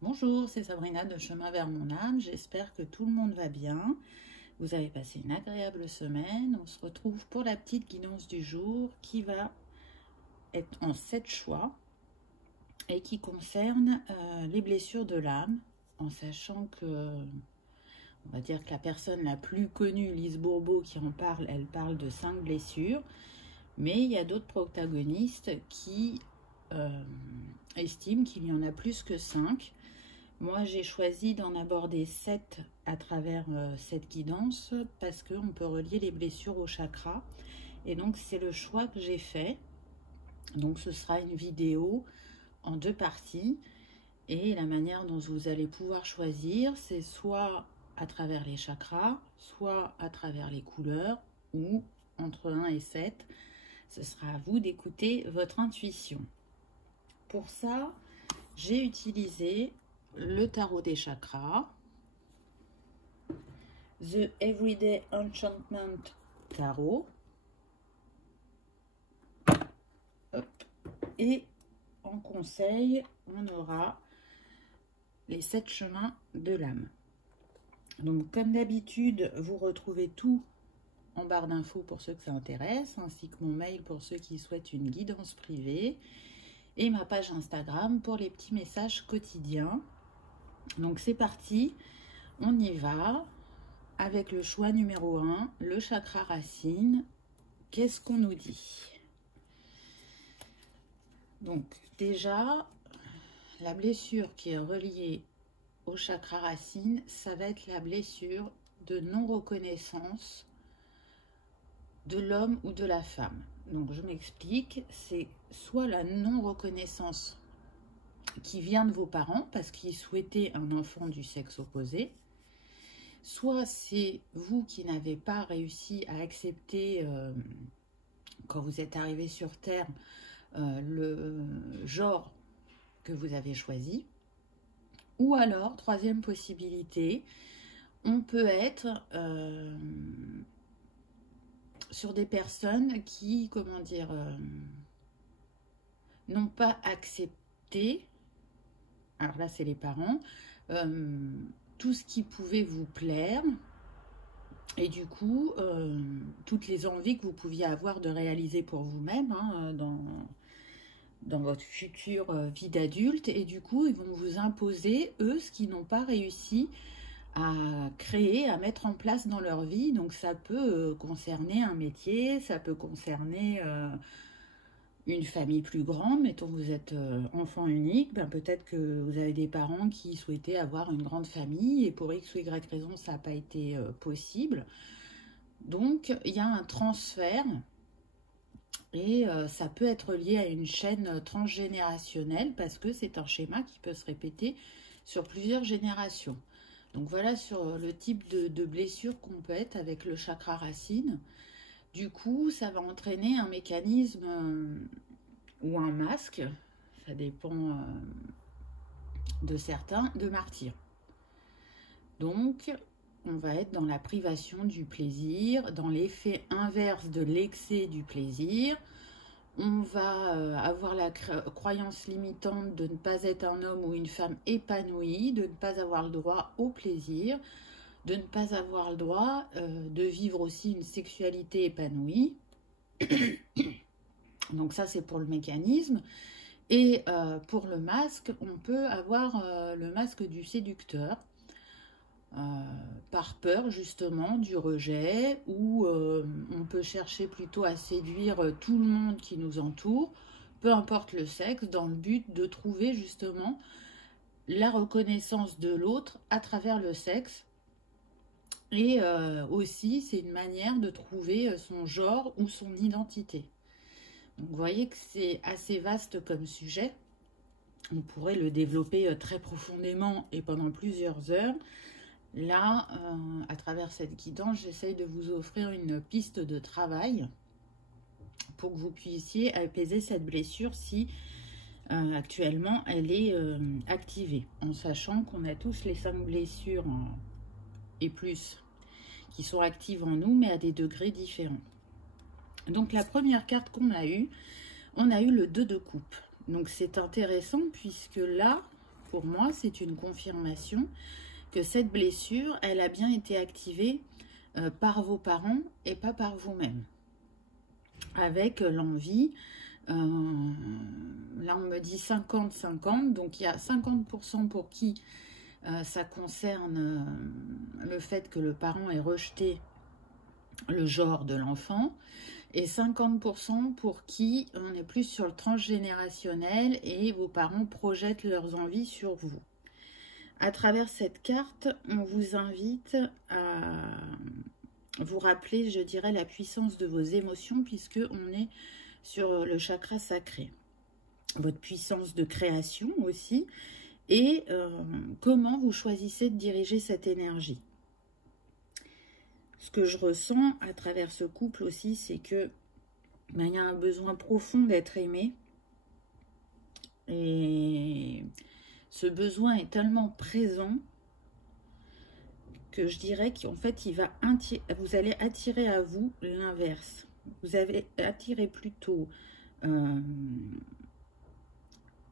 Bonjour, c'est Sabrina de Chemin vers mon âme. J'espère que tout le monde va bien. Vous avez passé une agréable semaine. On se retrouve pour la petite guidance du jour qui va être en 7 choix et qui concerne les blessures de l'âme, en sachant que, on va dire que la personne la plus connue, Lise Bourbeau, qui en parle, elle parle de 5 blessures. Mais il y a d'autres protagonistes qui estiment qu'il y en a plus que 5. Moi, j'ai choisi d'en aborder 7 à travers cette guidance parce qu'on peut relier les blessures au chakra. Et donc, c'est le choix que j'ai fait. Donc, ce sera une vidéo en 2 parties. Et la manière dont vous allez pouvoir choisir, c'est soit à travers les chakras, soit à travers les couleurs, ou entre 1 et 7. Ce sera à vous d'écouter votre intuition. Pour ça, j'ai utilisé le tarot des chakras, The Everyday Enchantment Tarot, et en conseil, on aura les 7 chemins de l'âme. Donc, comme d'habitude, vous retrouvez tout en barre d'infos pour ceux que ça intéresse, ainsi que mon mail pour ceux qui souhaitent une guidance privée, et ma page Instagram pour les petits messages quotidiens. Donc c'est parti, on y va avec le choix numéro 1, le chakra racine. Qu'est-ce qu'on nous dit? Donc déjà, la blessure qui est reliée au chakra racine, ça va être la blessure de non-reconnaissance de l'homme ou de la femme. Donc je m'explique, c'est soit la non-reconnaissance qui vient de vos parents parce qu'ils souhaitaient un enfant du sexe opposé, soit c'est vous qui n'avez pas réussi à accepter, quand vous êtes arrivé sur Terre, le genre que vous avez choisi, ou alors, troisième possibilité, on peut être sur des personnes qui, comment dire, n'ont pas accepté, alors là c'est les parents, tout ce qui pouvait vous plaire, et du coup, toutes les envies que vous pouviez avoir de réaliser pour vous-même dans votre future vie d'adulte, et du coup, ils vont vous imposer, eux, ce qu'ils n'ont pas réussi à créer, à mettre en place dans leur vie. Donc ça peut concerner un métier, ça peut concerner une famille plus grande. Mettons que vous êtes enfant unique, ben peut-être que vous avez des parents qui souhaitaient avoir une grande famille et pour X ou Y raison ça n'a pas été possible. Donc il y a un transfert et ça peut être lié à une chaîne transgénérationnelle parce que c'est un schéma qui peut se répéter sur plusieurs générations. Donc voilà sur le type de blessure qu'on peut être avec le chakra racine. Du coup, ça va entraîner un mécanisme ou un masque, ça dépend de certains, de martyr. Donc, on va être dans la privation du plaisir, dans l'effet inverse de l'excès du plaisir. On va avoir la croyance limitante de ne pas être un homme ou une femme épanoui, de ne pas avoir le droit au plaisir, de ne pas avoir le droit de vivre aussi une sexualité épanouie. Donc ça, c'est pour le mécanisme. Et pour le masque, on peut avoir le masque du séducteur, par peur justement du rejet, ou on peut chercher plutôt à séduire tout le monde qui nous entoure, peu importe le sexe, dans le but de trouver justement la reconnaissance de l'autre à travers le sexe. Et aussi, c'est une manière de trouver son genre ou son identité. Donc, vous voyez que c'est assez vaste comme sujet. On pourrait le développer très profondément et pendant plusieurs heures. Là, à travers cette guidance, j'essaye de vous offrir une piste de travail pour que vous puissiez apaiser cette blessure si actuellement elle est activée. En sachant qu'on a tous les 5 blessures et plus qui sont actives en nous, mais à des degrés différents. Donc la première carte qu'on a eue, on a eu le 2 de coupe. Donc c'est intéressant puisque là, pour moi, c'est une confirmation que cette blessure, elle a bien été activée par vos parents et pas par vous-même. Avec l'envie, là on me dit 50-50, donc il y a 50% pour qui ça concerne le fait que le parent ait rejeté le genre de l'enfant, et 50% pour qui on est plus sur le transgénérationnel et vos parents projettent leurs envies sur vous. À travers cette carte, on vous invite à vous rappeler, je dirais, la puissance de vos émotions, puisque on est sur le chakra sacré. Votre puissance de création aussi, et comment vous choisissez de diriger cette énergie. Ce que je ressens à travers ce couple aussi, c'est que il y a un besoin profond d'être aimé. Et ce besoin est tellement présent que je dirais qu'en fait, vous allez attirer à vous l'inverse. Vous allez attirer plutôt une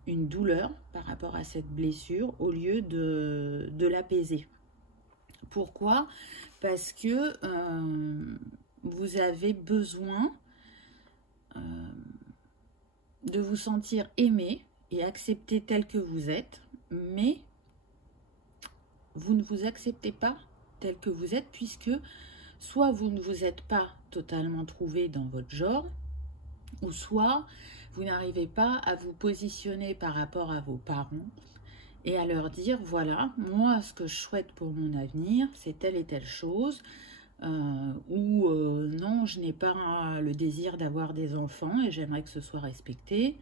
douleur par rapport à cette blessure au lieu de l'apaiser. Pourquoi? Parce que vous avez besoin de vous sentir aimé et accepté tel que vous êtes, mais vous ne vous acceptez pas tel que vous êtes, puisque soit vous ne vous êtes pas totalement trouvé dans votre genre, ou soit vous n'arrivez pas à vous positionner par rapport à vos parents et à leur dire, voilà, moi, ce que je souhaite pour mon avenir, c'est telle et telle chose, ou non, je n'ai pas le désir d'avoir des enfants et j'aimerais que ce soit respecté.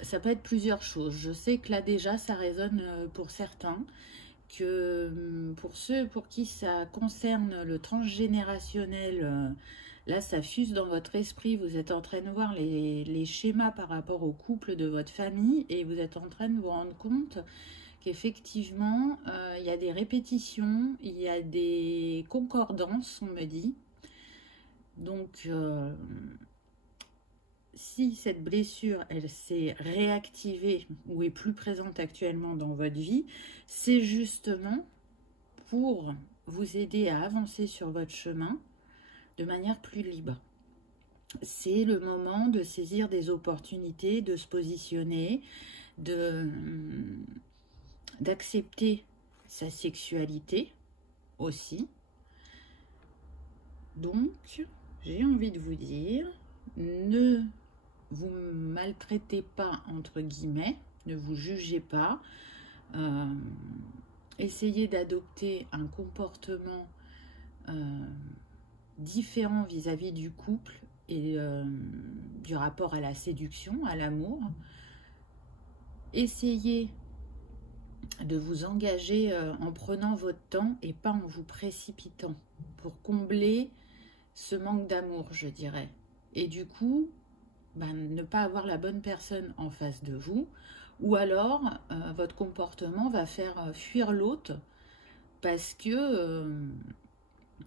Ça peut être plusieurs choses. Je sais que là, déjà, ça résonne pour certains, que pour ceux pour qui ça concerne le transgénérationnel, là, ça fuse dans votre esprit. Vous êtes en train de voir les schémas par rapport au couple de votre famille et vous êtes en train de vous rendre compte qu'effectivement, il y a des répétitions, il y a des concordances, on me dit. Donc, si cette blessure, elle s'est réactivée ou est plus présente actuellement dans votre vie, c'est justement pour vous aider à avancer sur votre chemin de manière plus libre. C'est le moment de saisir des opportunités, de se positionner, d'accepter sa sexualité aussi. Donc, j'ai envie de vous dire, ne vous maltraitez pas, entre guillemets, ne vous jugez pas. Essayez d'adopter un comportement différent vis-à-vis du couple et du rapport à la séduction, à l'amour. Essayez de vous engager en prenant votre temps et pas en vous précipitant pour combler ce manque d'amour, je dirais. Et du coup, ne pas avoir la bonne personne en face de vous, ou alors votre comportement va faire fuir l'autre parce que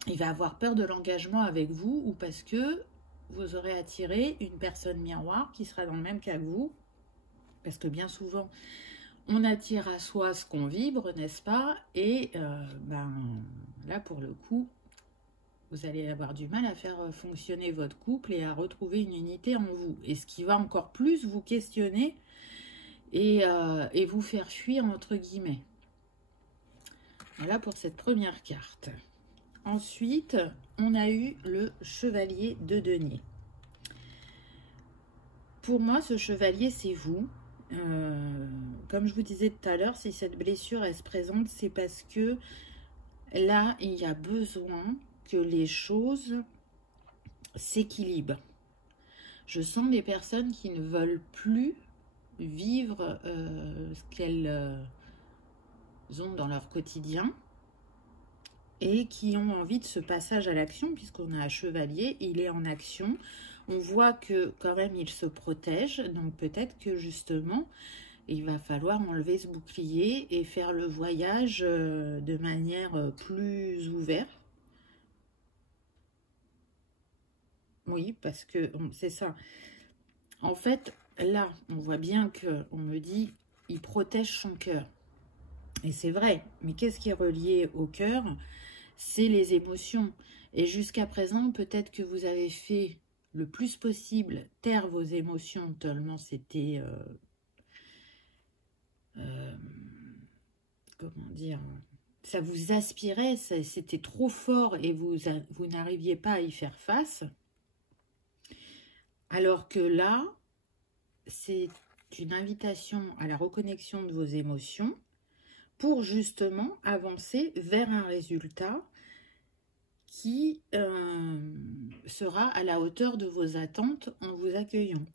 il va avoir peur de l'engagement avec vous, ou parce que vous aurez attiré une personne miroir qui sera dans le même cas que vous, parce que bien souvent on attire à soi ce qu'on vibre, n'est-ce pas? Et là pour le coup, vous allez avoir du mal à faire fonctionner votre couple et à retrouver une unité en vous. Et ce qui va encore plus vous questionner et vous faire fuir, entre guillemets. Voilà pour cette première carte. Ensuite, on a eu le chevalier de denier. Pour moi, ce chevalier, c'est vous. Comme je vous disais tout à l'heure, si cette blessure elle se présente, c'est parce que là, il y a besoin que les choses s'équilibrent. Je sens des personnes qui ne veulent plus vivre ce qu'elles ont dans leur quotidien et qui ont envie de ce passage à l'action, puisqu'on a un chevalier, il est en action. On voit que quand même il se protège, donc peut-être que justement il va falloir enlever ce bouclier et faire le voyage de manière plus ouverte. Oui, parce que c'est ça. En fait, là, on voit bien qu'on me dit il protège son cœur. Et c'est vrai, mais qu'est-ce qui est relié au cœur? C'est les émotions. Et jusqu'à présent, peut-être que vous avez fait le plus possible taire vos émotions, tellement c'était... comment dire, ça vous aspirait, c'était trop fort et vous n'arriviez pas à y faire face. Alors que là, c'est une invitation à la reconnexion de vos émotions pour justement avancer vers un résultat qui sera à la hauteur de vos attentes en vous accueillant.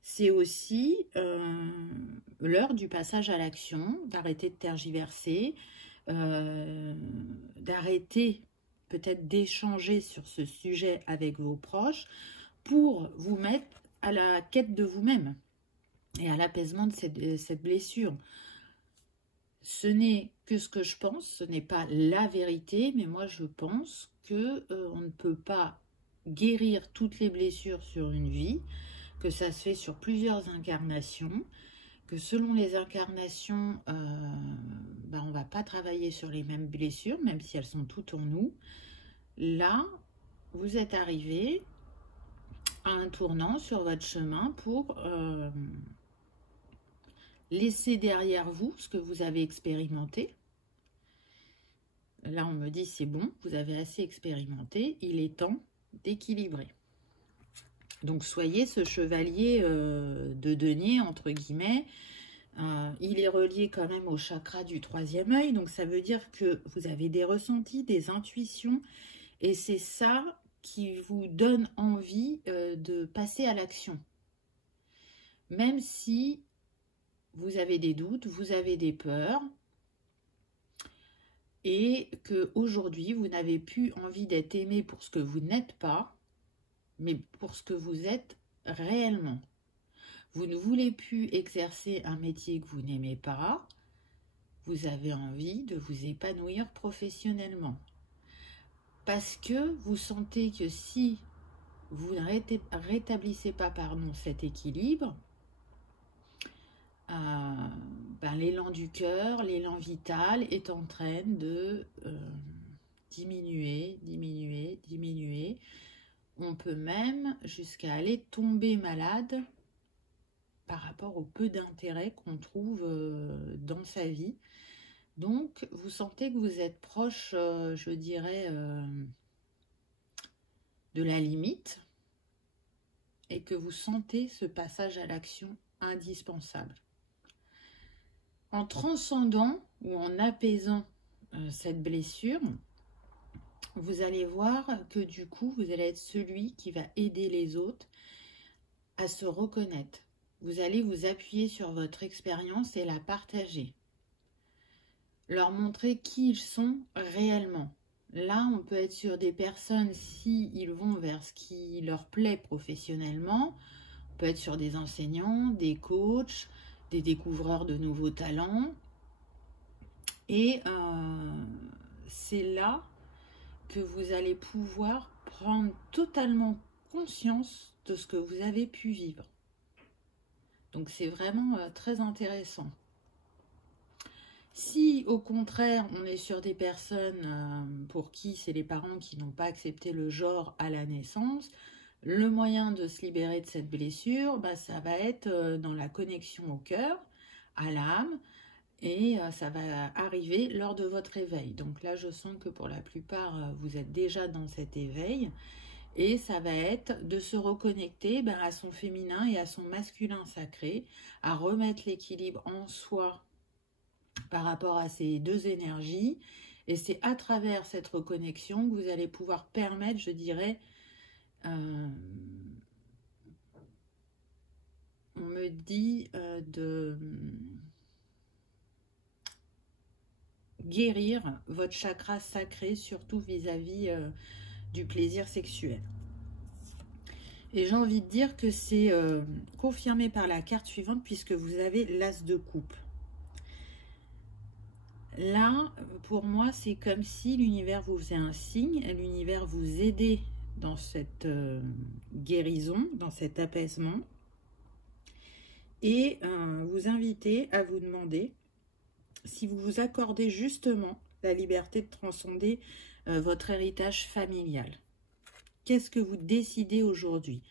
C'est aussi l'heure du passage à l'action, d'arrêter de tergiverser, d'arrêter peut-être d'échanger sur ce sujet avec vos proches pour vous mettre à la quête de vous-même et à l'apaisement de cette blessure. Ce n'est que ce que je pense, ce n'est pas la vérité, mais moi je pense que on ne peut pas guérir toutes les blessures sur une vie, que ça se fait sur plusieurs incarnations, que selon les incarnations, on ne va pas travailler sur les mêmes blessures, même si elles sont toutes en nous. Là, vous êtes arrivé à un tournant sur votre chemin pour laisser derrière vous ce que vous avez expérimenté. Là, on me dit, c'est bon, vous avez assez expérimenté, il est temps d'équilibrer. Donc, soyez ce chevalier de denier, entre guillemets. Il est relié quand même au chakra du troisième œil. Donc, ça veut dire que vous avez des ressentis, des intuitions. Et c'est ça qui vous donne envie de passer à l'action. Même si vous avez des doutes, vous avez des peurs. Et qu'aujourd'hui, vous n'avez plus envie d'être aimé pour ce que vous n'êtes pas, mais pour ce que vous êtes réellement. Vous ne voulez plus exercer un métier que vous n'aimez pas, vous avez envie de vous épanouir professionnellement. Parce que vous sentez que si vous ne rétablissez pas cet équilibre, l'élan du cœur, l'élan vital est en train de diminuer. On peut même jusqu'à aller tomber malade par rapport au peu d'intérêt qu'on trouve dans sa vie. Donc, vous sentez que vous êtes proche, je dirais, de la limite et que vous sentez ce passage à l'action indispensable. En transcendant ou en apaisant cette blessure, vous allez voir que du coup, vous allez être celui qui va aider les autres à se reconnaître. Vous allez vous appuyer sur votre expérience et la partager. Leur montrer qui ils sont réellement. Là, on peut être sur des personnes, s'ils vont vers ce qui leur plaît professionnellement, on peut être sur des enseignants, des coachs, des découvreurs de nouveaux talents. Et c'est là que vous allez pouvoir prendre totalement conscience de ce que vous avez pu vivre. Donc c'est vraiment très intéressant. Si au contraire on est sur des personnes pour qui c'est les parents qui n'ont pas accepté le genre à la naissance, le moyen de se libérer de cette blessure, ça va être dans la connexion au cœur, à l'âme, et ça va arriver lors de votre éveil. Donc là, je sens que pour la plupart, vous êtes déjà dans cet éveil. Et ça va être de se reconnecter à son féminin et à son masculin sacré, à remettre l'équilibre en soi par rapport à ces deux énergies. Et c'est à travers cette reconnexion que vous allez pouvoir permettre, je dirais, on me dit de guérir votre chakra sacré, surtout vis-à-vis du plaisir sexuel. Et j'ai envie de dire que c'est confirmé par la carte suivante puisque vous avez l'as de coupe. Là, pour moi, c'est comme si l'univers vous faisait un signe, l'univers vous aidait dans cette guérison, dans cet apaisement. et vous inviter à vous demander si vous vous accordez justement la liberté de transcender votre héritage familial. Qu'est-ce que vous décidez aujourd'hui?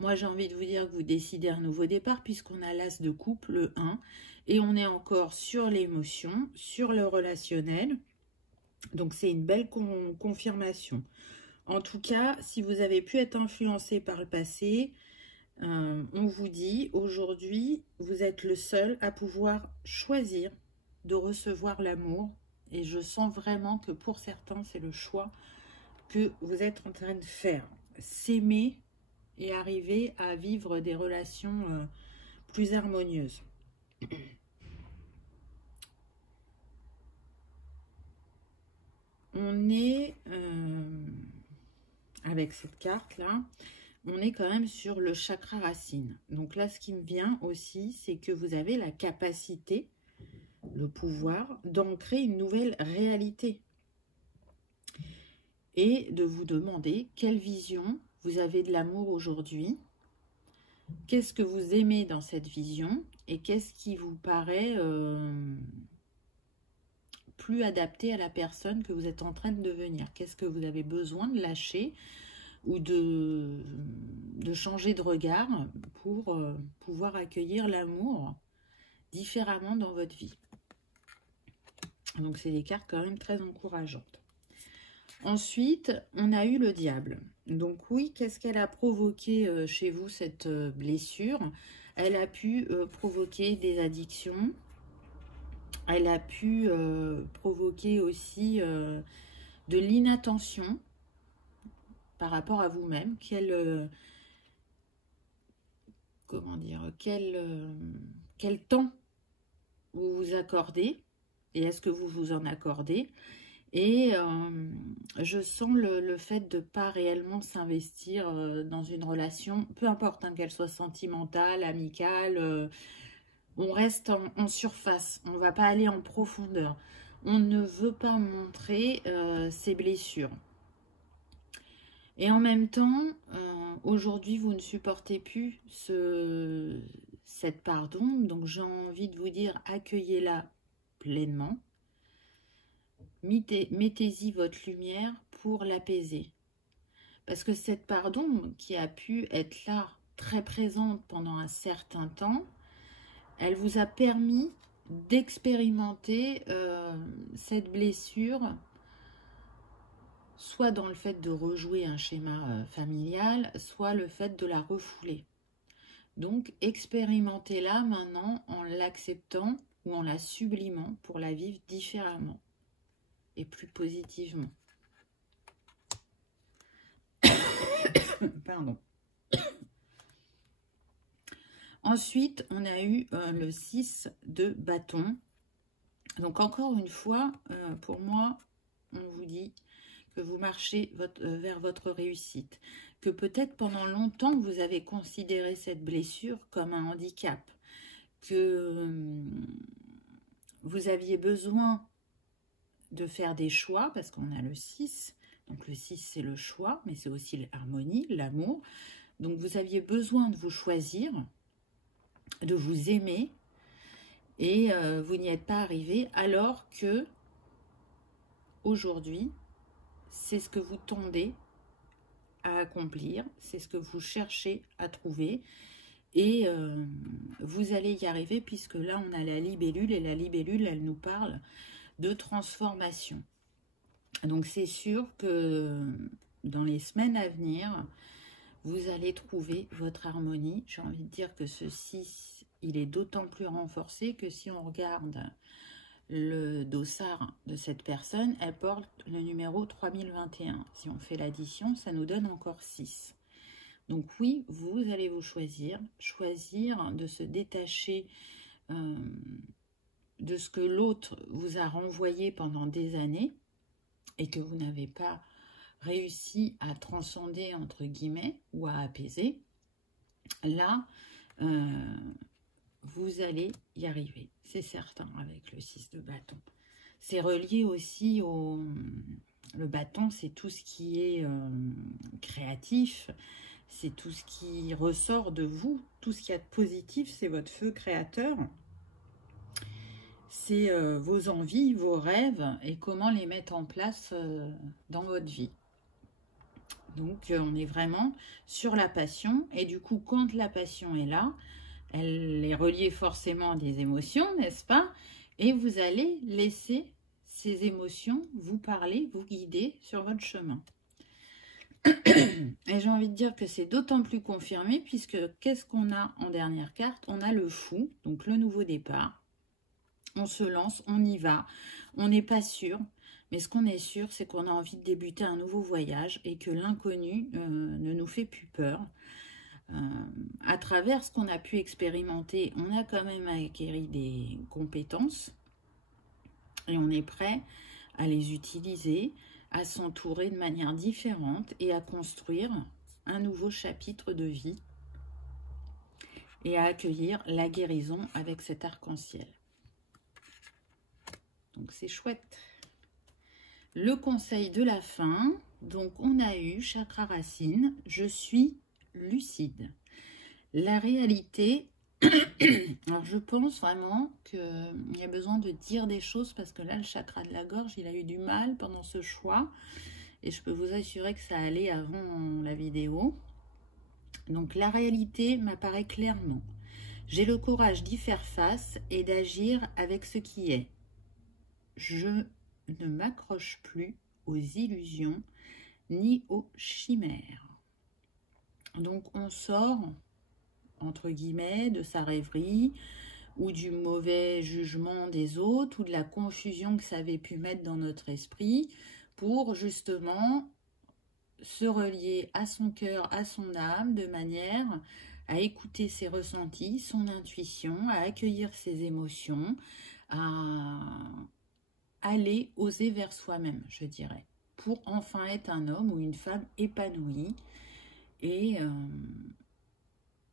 Moi, j'ai envie de vous dire que vous décidez un nouveau départ puisqu'on a l'as de coupe, le 1, et on est encore sur l'émotion, sur le relationnel. Donc, c'est une belle confirmation. En tout cas, si vous avez pu être influencé par le passé, on vous dit aujourd'hui, vous êtes le seul à pouvoir choisir de recevoir l'amour. Et je sens vraiment que pour certains, c'est le choix que vous êtes en train de faire. S'aimer et arriver à vivre des relations plus harmonieuses. On est, avec cette carte-là, on est quand même sur le chakra racine. Donc là, ce qui me vient aussi, c'est que vous avez la capacité, le pouvoir d'ancrer une nouvelle réalité. Et de vous demander quelle vision vous avez de l'amour aujourd'hui. Qu'est-ce que vous aimez dans cette vision et qu'est-ce qui vous paraît plus adapté à la personne que vous êtes en train de devenir. Qu'est-ce que vous avez besoin de lâcher ou de changer de regard pour pouvoir accueillir l'amour différemment dans votre vie. Donc, c'est des cartes quand même très encourageantes. Ensuite, on a eu le diable. Donc oui, qu'est-ce qu'elle a provoqué chez vous, cette blessure? Elle a pu provoquer des addictions. Elle a pu provoquer aussi de l'inattention par rapport à vous-même. Comment dire, quel temps vous vous accordez et est-ce que vous vous en accordez? Et je sens le fait de ne pas réellement s'investir dans une relation, peu importe qu'elle soit sentimentale, amicale, on reste en surface, on ne va pas aller en profondeur. On ne veut pas montrer ses blessures. Et en même temps, aujourd'hui, vous ne supportez plus cette part d'ombre. Donc, j'ai envie de vous dire, accueillez-la pleinement. Mettez-y votre lumière pour l'apaiser. Parce que cette part d'ombre qui a pu être là, très présente pendant un certain temps, elle vous a permis d'expérimenter cette blessure, soit dans le fait de rejouer un schéma familial, soit le fait de la refouler. Donc, expérimentez-la maintenant en l'acceptant ou en la sublimant pour la vivre différemment et plus positivement. Pardon. Ensuite, on a eu le 6 de bâton. Donc, encore une fois, pour moi, on vous dit que vous marchez vers votre réussite. Que peut-être pendant longtemps, vous avez considéré cette blessure comme un handicap. Que vous aviez besoin de faire des choix, parce qu'on a le 6. Donc, le 6, c'est le choix, mais c'est aussi l'harmonie, l'amour. Donc, vous aviez besoin de vous choisir, de vous aimer, et vous n'y êtes pas arrivé, alors que aujourd'hui, c'est ce que vous tendez à accomplir, c'est ce que vous cherchez à trouver, et vous allez y arriver, puisque là, on a la libellule, et la libellule, elle nous parle de transformation. Donc, c'est sûr que dans les semaines à venir, vous allez trouver votre harmonie. J'ai envie de dire que ce 6, il est d'autant plus renforcé que si on regarde le dossard de cette personne, elle porte le numéro 3021. Si on fait l'addition, ça nous donne encore 6. Donc oui, vous allez vous choisir de se détacher de ce que l'autre vous a renvoyé pendant des années et que vous n'avez pas réussi à transcender, entre guillemets, ou à apaiser. Là, vous allez y arriver, c'est certain, avec le 6 de bâton. C'est relié aussi au... Le bâton, c'est tout ce qui est créatif, c'est tout ce qui ressort de vous, tout ce qu'il y a de positif, c'est votre feu créateur. C'est vos envies, vos rêves et comment les mettre en place dans votre vie. Donc, on est vraiment sur la passion. Et du coup, quand la passion est là, elle est reliée forcément à des émotions, n'est-ce pas? Et vous allez laisser ces émotions vous parler, vous guider sur votre chemin. Et j'ai envie de dire que c'est d'autant plus confirmé puisque qu'est-ce qu'on a en dernière carte? On a le fou, donc le nouveau départ. On se lance, on y va, on n'est pas sûr. Mais ce qu'on est sûr, c'est qu'on a envie de débuter un nouveau voyage et que l'inconnu ne nous fait plus peur. À travers ce qu'on a pu expérimenter, on a quand même acquis des compétences et on est prêt à les utiliser, à s'entourer de manière différente et à construire un nouveau chapitre de vie et à accueillir la guérison avec cet arc-en-ciel. Donc c'est chouette. Le conseil de la fin, donc on a eu chakra racine, je suis lucide. La réalité, alors je pense vraiment qu'il y a besoin de dire des choses parce que là le chakra de la gorge, il a eu du mal pendant ce choix et je peux vous assurer que ça allait avant la vidéo. Donc la réalité m'apparaît clairement. J'ai le courage d'y faire face et d'agir avec ce qui est. Je ne m'accroche plus aux illusions ni aux chimères. Donc on sort, entre guillemets, de sa rêverie ou du mauvais jugement des autres ou de la confusion que ça avait pu mettre dans notre esprit pour justement se relier à son cœur, à son âme, de manière à écouter ses ressentis, son intuition, à accueillir ses émotions, à aller oser vers soi-même, je dirais, pour enfin être un homme ou une femme épanouie et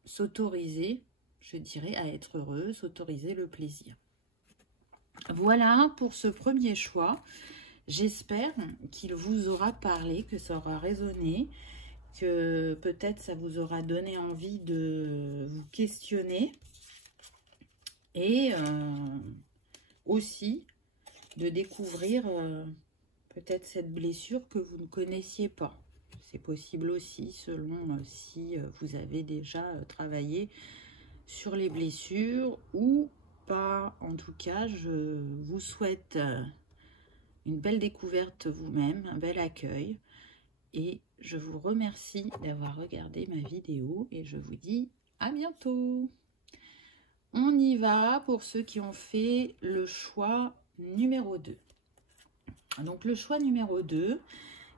s'autoriser, je dirais, à être heureux, s'autoriser le plaisir. Voilà pour ce premier choix. J'espère qu'il vous aura parlé, que ça aura résonné, que peut-être ça vous aura donné envie de vous questionner et aussi de découvrir peut-être cette blessure que vous ne connaissiez pas. C'est possible aussi selon si vous avez déjà travaillé sur les blessures ou pas. En tout cas, je vous souhaite une belle découverte vous-même, un bel accueil. Et je vous remercie d'avoir regardé ma vidéo et je vous dis à bientôt. On y va pour ceux qui ont fait le choix numéro 2. Donc le choix numéro 2,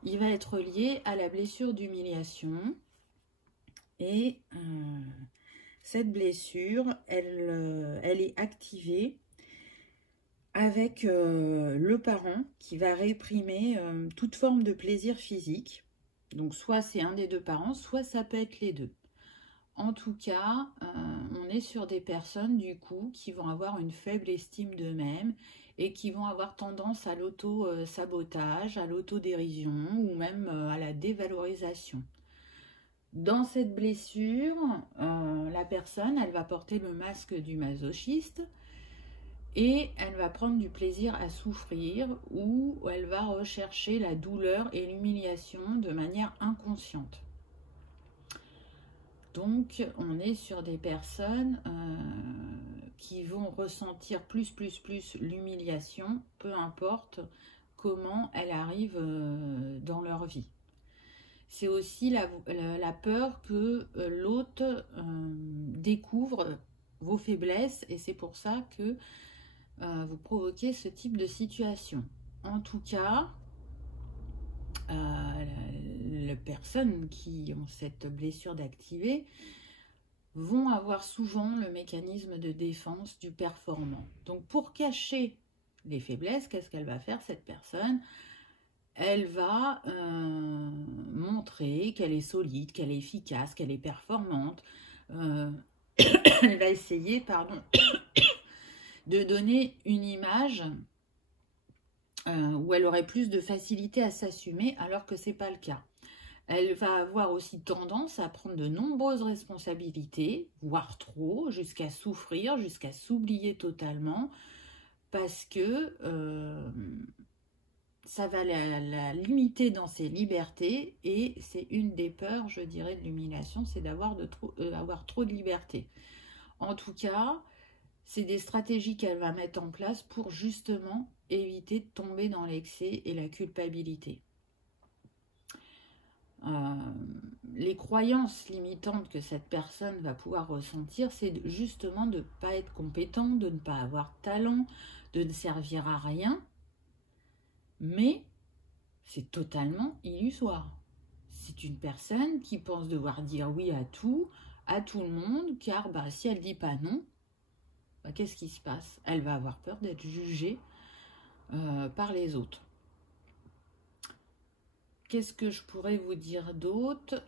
il va être lié à la blessure d'humiliation. Et cette blessure, elle est activée avec le parent qui va réprimer toute forme de plaisir physique. Donc soit c'est un des deux parents, soit ça peut être les deux. En tout cas, on est sur des personnes du coup qui vont avoir une faible estime d'eux-mêmes et qui vont avoir tendance à l'auto-sabotage, à l'autodérision ou même à la dévalorisation. Dans cette blessure, la personne, elle va porter le masque du masochiste et elle va prendre du plaisir à souffrir ou elle va rechercher la douleur et l'humiliation de manière inconsciente. Donc, on est sur des personnes qui vont ressentir plus l'humiliation, peu importe comment elle arrive dans leur vie. C'est aussi la peur que l'autre découvre vos faiblesses et c'est pour ça que vous provoquez ce type de situation. En tout cas, les personnes qui ont cette blessure d'activer vont avoir souvent le mécanisme de défense du performant. Donc pour cacher les faiblesses, qu'est-ce qu'elle va faire cette personne? Elle va montrer qu'elle est solide, qu'elle est efficace, qu'elle est performante. Elle va essayer, pardon, de donner une image où elle aurait plus de facilité à s'assumer alors que ce n'est pas le cas. Elle va avoir aussi tendance à prendre de nombreuses responsabilités, voire trop, jusqu'à souffrir, jusqu'à s'oublier totalement, parce que ça va la limiter dans ses libertés, et c'est une des peurs, je dirais, de l'humiliation, c'est d'avoir avoir trop de liberté. En tout cas, c'est des stratégies qu'elle va mettre en place pour justement éviter de tomber dans l'excès et la culpabilité. Les croyances limitantes que cette personne va pouvoir ressentir, c'est justement de ne pas être compétent, de ne pas avoir de talent, de ne servir à rien, mais c'est totalement illusoire. C'est une personne qui pense devoir dire oui à tout le monde, car si elle ne dit pas non, qu'est-ce qui se passe? Elle va avoir peur d'être jugée par les autres. Qu'est-ce que je pourrais vous dire d'autre?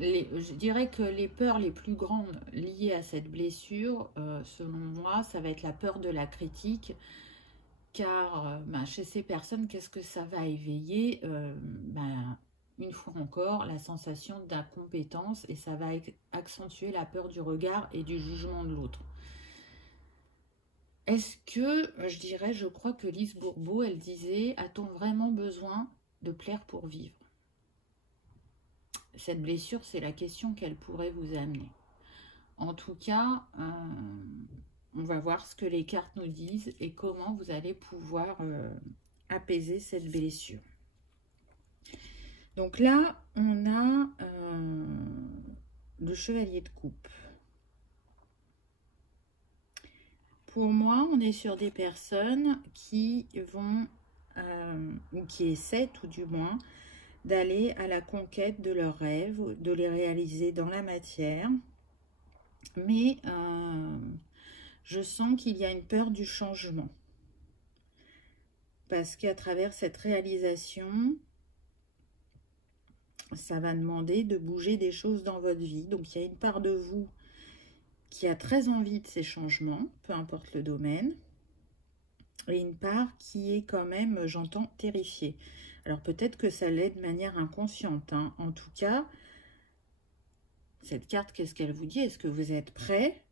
Je dirais que les peurs les plus grandes liées à cette blessure, selon moi, ça va être la peur de la critique. Car chez ces personnes, qu'est-ce que ça va éveiller? Une fois encore, la sensation d'incompétence, et ça va accentuer la peur du regard et du jugement de l'autre. Est-ce que, je crois que Lise Bourbeau, elle disait, a-t-on vraiment besoin de plaire pour vivre? Cette blessure, c'est la question qu'elle pourrait vous amener. En tout cas, on va voir ce que les cartes nous disent et comment vous allez pouvoir apaiser cette blessure. Donc là, on a le chevalier de coupe. Pour moi, on est sur des personnes qui vont, ou qui essaient tout du moins, d'aller à la conquête de leurs rêves, de les réaliser dans la matière. Mais je sens qu'il y a une peur du changement. Parce qu'à travers cette réalisation, ça va demander de bouger des choses dans votre vie. Donc il y a une part de vous qui a très envie de ces changements, peu importe le domaine. Et une part qui est quand même, j'entends, terrifiée. Alors peut-être que ça l'est de manière inconsciente, hein. En tout cas, cette carte, qu'est-ce qu'elle vous dit? Est-ce que vous êtes prêt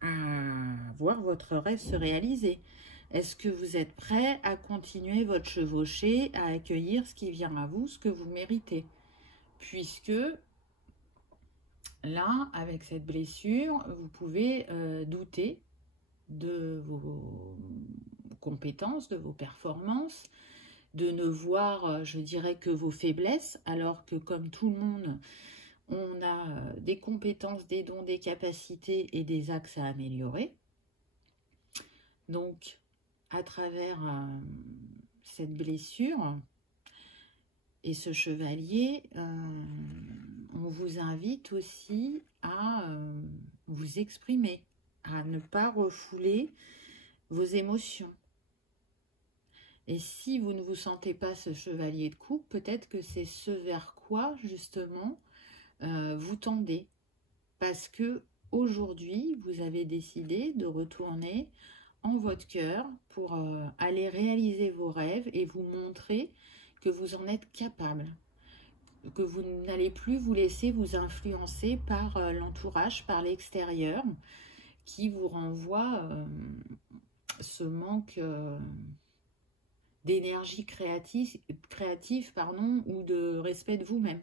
à voir votre rêve se réaliser? Est-ce que vous êtes prêt à continuer votre chevauchée, à accueillir ce qui vient à vous, ce que vous méritez? Puisque là, avec cette blessure, vous pouvez douter de vos compétences, de vos performances, de ne voir, je dirais, que vos faiblesses, alors que comme tout le monde, on a des compétences, des dons, des capacités et des axes à améliorer. Donc, à travers cette blessure et ce chevalier, on vous invite aussi à vous exprimer, à ne pas refouler vos émotions. Et si vous ne vous sentez pas ce chevalier de coupe, peut-être que c'est ce vers quoi, justement, vous tendez. Parce que aujourd'hui, vous avez décidé de retourner en votre cœur pour aller réaliser vos rêves et vous montrer que vous en êtes capable. Que vous n'allez plus vous laisser vous influencer par l'entourage, par l'extérieur, qui vous renvoie ce manque d'énergie créative, ou de respect de vous-même.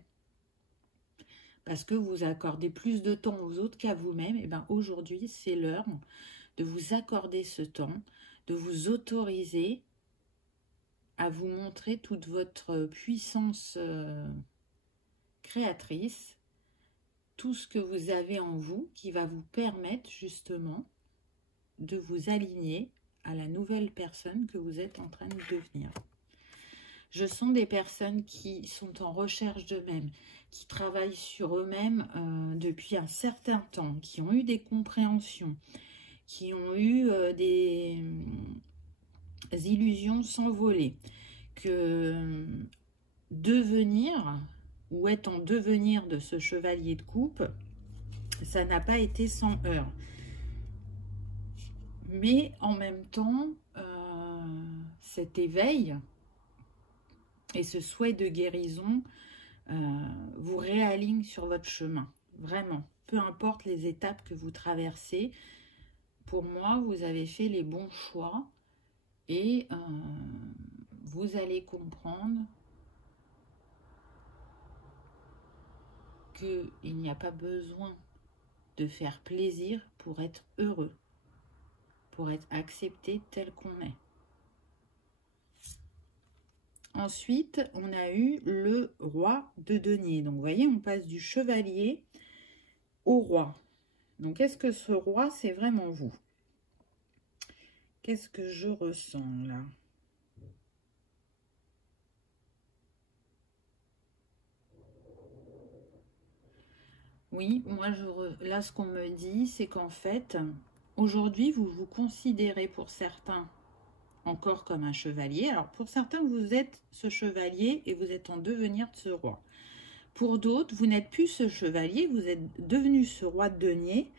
Parce que vous accordez plus de temps aux autres qu'à vous-même. Et bien aujourd'hui, c'est l'heure de vous accorder ce temps, de vous autoriser à vous montrer toute votre puissance créatrice, tout ce que vous avez en vous qui va vous permettre justement de vous aligner à la nouvelle personne que vous êtes en train de devenir. Je sens des personnes qui sont en recherche d'eux-mêmes, qui travaillent sur eux-mêmes depuis un certain temps, qui ont eu des compréhensions, qui ont eu des illusions s'envoler, que devenir ou être en devenir de ce chevalier de coupe, ça n'a pas été sans heurts. Mais en même temps, cet éveil et ce souhait de guérison vous réaligne sur votre chemin. Vraiment, peu importe les étapes que vous traversez, pour moi, vous avez fait les bons choix et vous allez comprendre qu'il n'y a pas besoin de faire plaisir pour être heureux, pour être accepté tel qu'on est. Ensuite, on a eu le roi de denier. Donc, vous voyez, on passe du chevalier au roi. Donc, est-ce que ce roi, c'est vraiment vous? Qu'est-ce que je ressens là? Oui, moi, là, ce qu'on me dit, c'est qu'en fait, aujourd'hui, vous vous considérez pour certains encore comme un chevalier. Alors, pour certains, vous êtes ce chevalier et vous êtes en devenir de ce roi. Pour d'autres, vous n'êtes plus ce chevalier, vous êtes devenu ce roi de denier,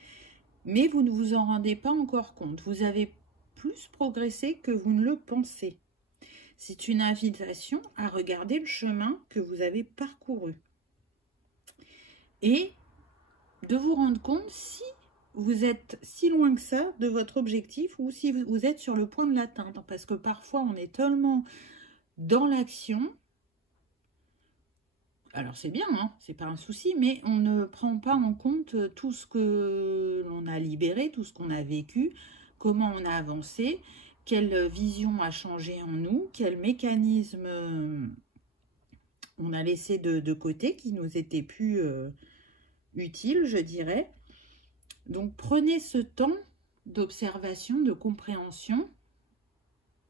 mais vous ne vous en rendez pas encore compte. Vous avez plus progressé que vous ne le pensez. C'est une invitation à regarder le chemin que vous avez parcouru. Et de vous rendre compte si vous êtes si loin que ça de votre objectif ou si vous êtes sur le point de l'atteindre. Parce que parfois, on est tellement dans l'action. Alors, c'est bien, hein, c'est pas un souci, mais on ne prend pas en compte tout ce que l'on a libéré, tout ce qu'on a vécu, comment on a avancé, quelle vision a changé en nous, quel mécanisme on a laissé de côté qui nous était plus utile, je dirais. Donc, prenez ce temps d'observation, de compréhension.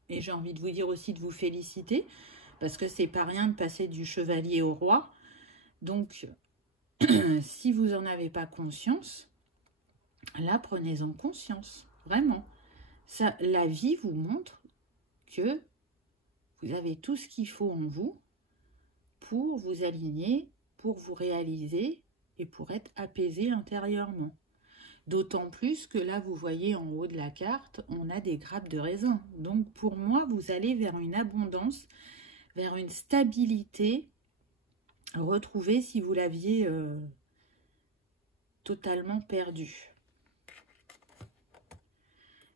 Et j'ai envie de vous dire aussi de vous féliciter, parce que c'est pas rien de passer du chevalier au roi. Donc, si vous n'en avez pas conscience, là, prenez-en conscience, vraiment. Ça, la vie vous montre que vous avez tout ce qu'il faut en vous pour vous aligner, pour vous réaliser et pour être apaisé intérieurement. D'autant plus que là, vous voyez en haut de la carte, on a des grappes de raisin. Donc, pour moi, vous allez vers une abondance, vers une stabilité retrouvée si vous l'aviez totalement perdue.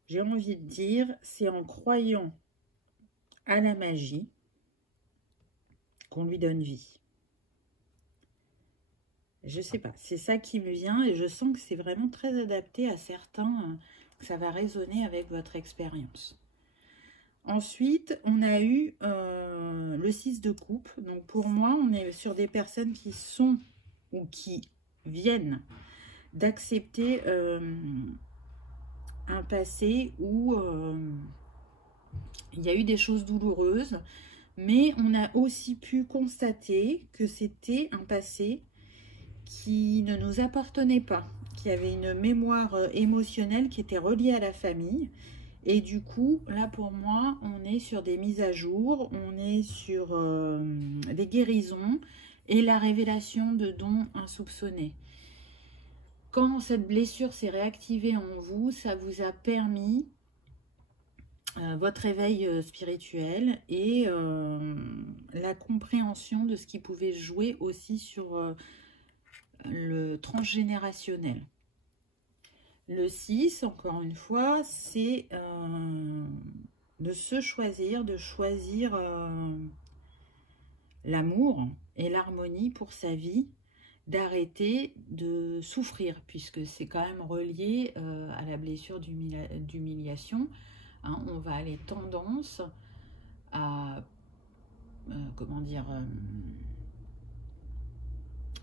J'ai envie de dire, c'est en croyant à la magie qu'on lui donne vie. Je sais pas, c'est ça qui me vient et je sens que c'est vraiment très adapté à certains, que ça va résonner avec votre expérience. Ensuite, on a eu le 6 de coupe. Donc pour moi, on est sur des personnes qui sont ou qui viennent d'accepter un passé où il y a eu des choses douloureuses, mais on a aussi pu constater que c'était un passé qui ne nous appartenait pas, qui avait une mémoire émotionnelle qui était reliée à la famille. Et du coup, là pour moi, on est sur des mises à jour, on est sur des guérisons et la révélation de dons insoupçonnés. Quand cette blessure s'est réactivée en vous, ça vous a permis votre éveil spirituel et la compréhension de ce qui pouvait jouer aussi sur le transgénérationnel. Le 6, encore une fois, c'est de se choisir, de choisir l'amour et l'harmonie pour sa vie, d'arrêter de souffrir, puisque c'est quand même relié à la blessure d'humiliation. Hein, on va aller tendance à, comment dire,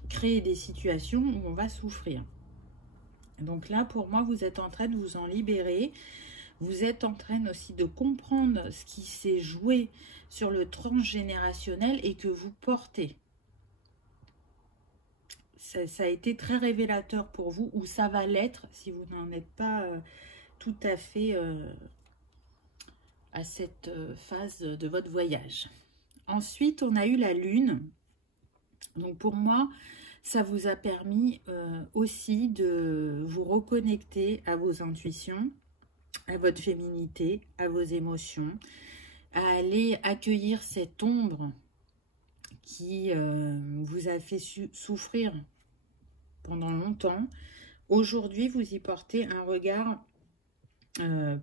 créer des situations où on va souffrir. Donc là, pour moi, vous êtes en train de vous en libérer. Vous êtes en train aussi de comprendre ce qui s'est joué sur le transgénérationnel et que vous portez. Ça a été très révélateur pour vous, ou ça va l'être si vous n'en êtes pas tout à fait à cette phase de votre voyage. Ensuite, on a eu la lune. Donc pour moi, ça vous a permis aussi de vous reconnecter à vos intuitions, à votre féminité, à vos émotions, à aller accueillir cette ombre qui vous a fait souffrir pendant longtemps, aujourd'hui, vous y portez un regard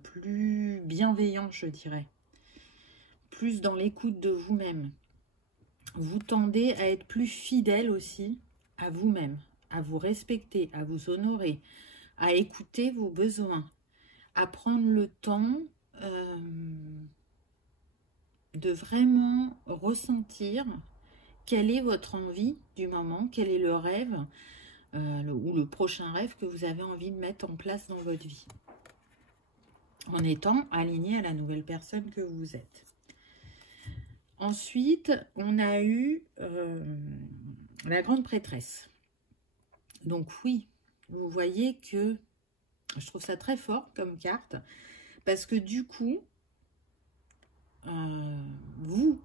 plus bienveillant, je dirais. Plus dans l'écoute de vous-même. Vous tendez à être plus fidèle aussi à vous-même, à vous respecter, à vous honorer, à écouter vos besoins, à prendre le temps de vraiment ressentir quelle est votre envie du moment, quel est le rêve ou le prochain rêve que vous avez envie de mettre en place dans votre vie, en étant aligné à la nouvelle personne que vous êtes. Ensuite, on a eu la grande prêtresse. Donc oui, vous voyez que je trouve ça très fort comme carte, parce que du coup, vous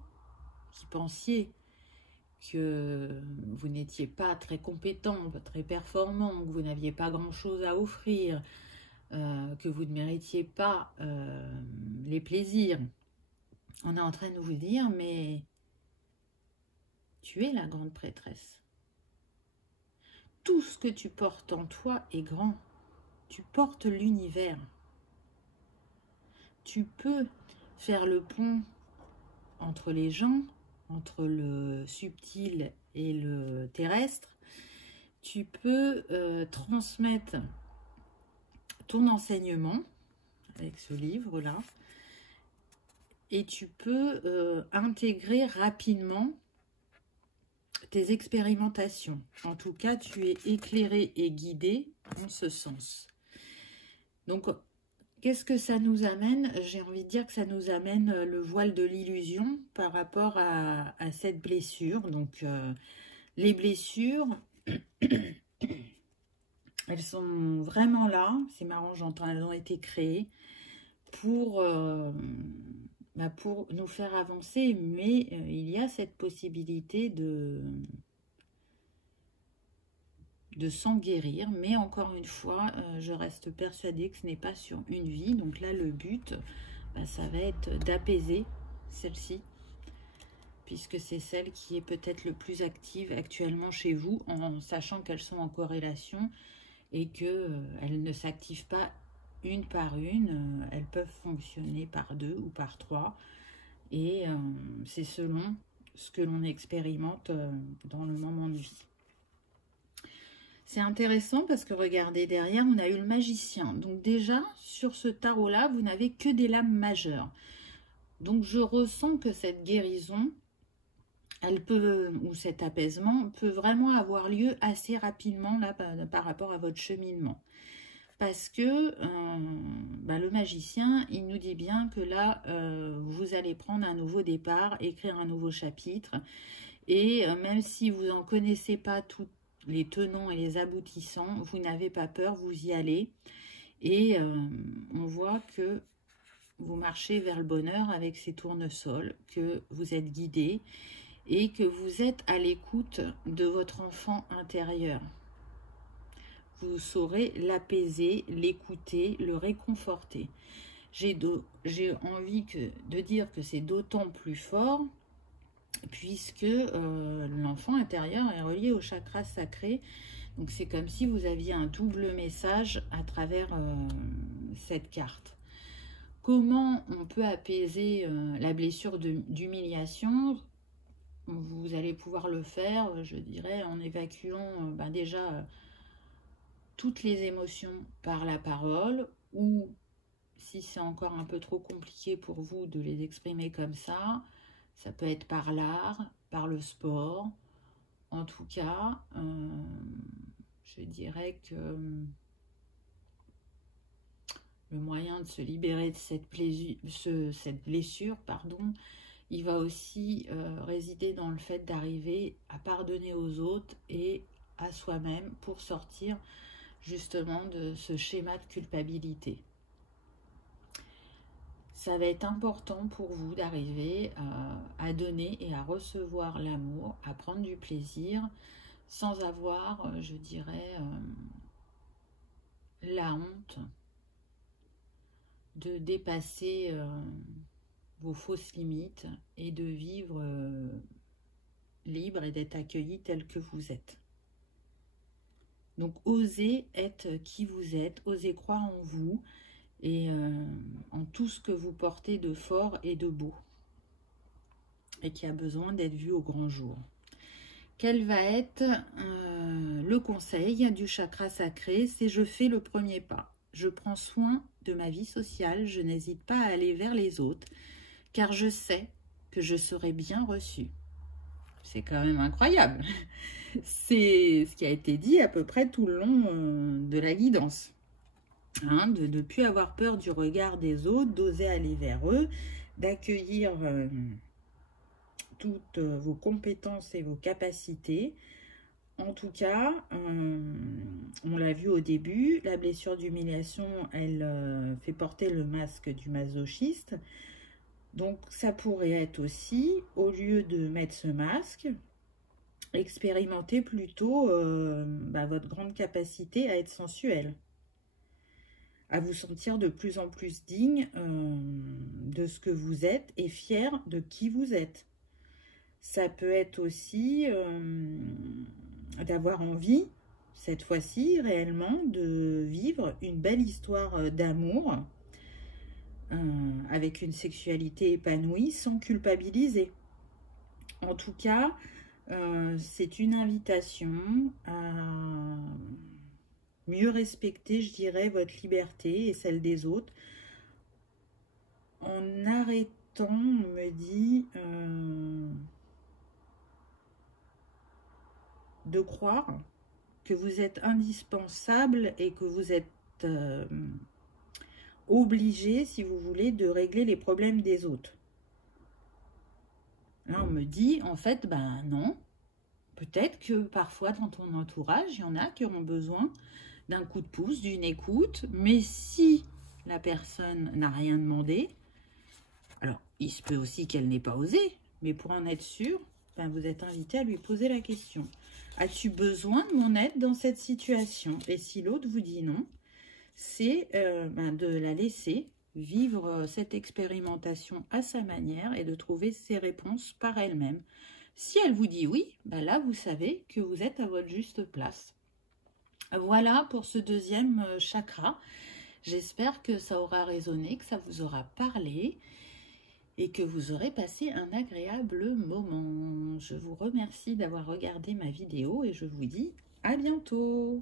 qui pensiez que vous n'étiez pas très compétent, très performant, que vous n'aviez pas grand-chose à offrir, que vous ne méritiez pas les plaisirs, on est en train de vous dire, mais tu es la grande prêtresse. Tout ce que tu portes en toi est grand. Tu portes l'univers. Tu peux faire le pont entre les gens, entre le subtil et le terrestre. Tu peux transmettre ton enseignement avec ce livre-là. Et tu peux intégrer rapidement tes expérimentations. En tout cas, tu es éclairé et guidé en ce sens. Donc, qu'est-ce que ça nous amène? J'ai envie de dire que ça nous amène le voile de l'illusion par rapport à cette blessure. Donc, les blessures, elles sont vraiment là. C'est marrant, j'entends, elles ont été créées pour nous faire avancer, mais il y a cette possibilité de s'en guérir, mais encore une fois, je reste persuadée que ce n'est pas sur une vie. Donc là, le but, ça va être d'apaiser celle-ci, puisque c'est celle qui est peut-être le plus active actuellement chez vous, en sachant qu'elles sont en corrélation et qu'elles ne s'activent pas une par une, elles peuvent fonctionner par 2 ou par 3, et c'est selon ce que l'on expérimente dans le moment de vie. C'est intéressant parce que regardez, derrière, on a eu le magicien. Donc déjà, sur ce tarot-là, vous n'avez que des lames majeures. Donc je ressens que cette guérison, elle peut, ou cet apaisement, peut vraiment avoir lieu assez rapidement là, par rapport à votre cheminement. Parce que le magicien, il nous dit bien que là, vous allez prendre un nouveau départ, écrire un nouveau chapitre. Et même si vous n'en connaissez pas tous les tenants et les aboutissants, vous n'avez pas peur, vous y allez. Et on voit que vous marchez vers le bonheur avec ces tournesols, que vous êtes guidé et que vous êtes à l'écoute de votre enfant intérieur. Vous saurez l'apaiser, l'écouter, le réconforter. J'ai envie de dire que c'est d'autant plus fort puisque l'enfant intérieur est relié au chakra sacré. Donc c'est comme si vous aviez un double message à travers cette carte. Comment on peut apaiser la blessure d'humiliation? Vous allez pouvoir le faire, je dirais, en évacuant déjà toutes les émotions par la parole, ou si c'est encore un peu trop compliqué pour vous de les exprimer comme ça peut être par l'art, par le sport. En tout cas, je dirais que le moyen de se libérer de cette blessure, il va aussi résider dans le fait d'arriver à pardonner aux autres et à soi-même pour sortir justement de ce schéma de culpabilité. Ça va être important pour vous d'arriver à donner et à recevoir l'amour, à prendre du plaisir, sans avoir, je dirais, la honte de dépasser vos fausses limites et de vivre libre et d'être accueilli tel que vous êtes. Donc, osez être qui vous êtes, osez croire en vous et en tout ce que vous portez de fort et de beau et qui a besoin d'être vu au grand jour. Quel va être le conseil du chakra sacré? C'est je fais le premier pas. Je prends soin de ma vie sociale, je n'hésite pas à aller vers les autres, car je sais que je serai bien reçue. C'est quand même incroyable. C'est ce qui a été dit à peu près tout le long de la guidance. Hein, de ne plus avoir peur du regard des autres, d'oser aller vers eux, d'accueillir toutes vos compétences et vos capacités. En tout cas, on l'a vu au début, la blessure d'humiliation, elle fait porter le masque du masochiste. Donc, ça pourrait être aussi, au lieu de mettre ce masque, expérimenter plutôt votre grande capacité à être sensuel, à vous sentir de plus en plus digne de ce que vous êtes et fier de qui vous êtes. Ça peut être aussi d'avoir envie, cette fois-ci, réellement, de vivre une belle histoire d'amour avec une sexualité épanouie sans culpabiliser. En tout cas, c'est une invitation à mieux respecter, je dirais, votre liberté et celle des autres en arrêtant, on me dit, de croire que vous êtes indispensable et que vous êtes obligé, si vous voulez, de régler les problèmes des autres. Là, on me dit, en fait, ben non. Peut-être que parfois, dans ton entourage, il y en a qui auront besoin d'un coup de pouce, d'une écoute. Mais si la personne n'a rien demandé, alors, il se peut aussi qu'elle n'ait pas osé. Mais pour en être sûr, ben, vous êtes invité à lui poser la question. As-tu besoin de mon aide dans cette situation? Et si l'autre vous dit non, c'est de la laisser vivre cette expérimentation à sa manière et de trouver ses réponses par elle-même. Si elle vous dit oui, ben là, vous savez que vous êtes à votre juste place. Voilà pour ce deuxième chakra. J'espère que ça aura résonné, que ça vous aura parlé et que vous aurez passé un agréable moment. Je vous remercie d'avoir regardé ma vidéo et je vous dis à bientôt.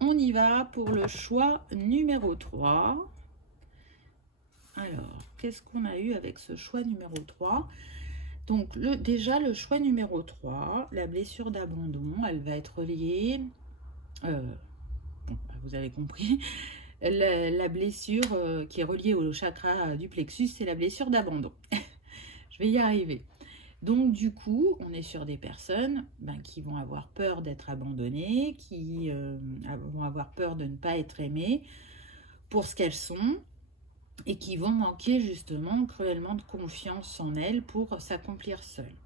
On y va pour le choix numéro 3. Alors, qu'est-ce qu'on a eu avec ce choix numéro 3? Donc, déjà, le choix numéro 3, la blessure d'abandon, elle va être reliée, vous avez compris, la blessure qui est reliée au chakra du plexus, c'est la blessure d'abandon. Je vais y arriver. Donc, du coup, on est sur des personnes qui vont avoir peur d'être abandonnées, qui vont avoir peur de ne pas être aimées pour ce qu'elles sont et qui vont manquer justement cruellement de confiance en elles pour s'accomplir seules.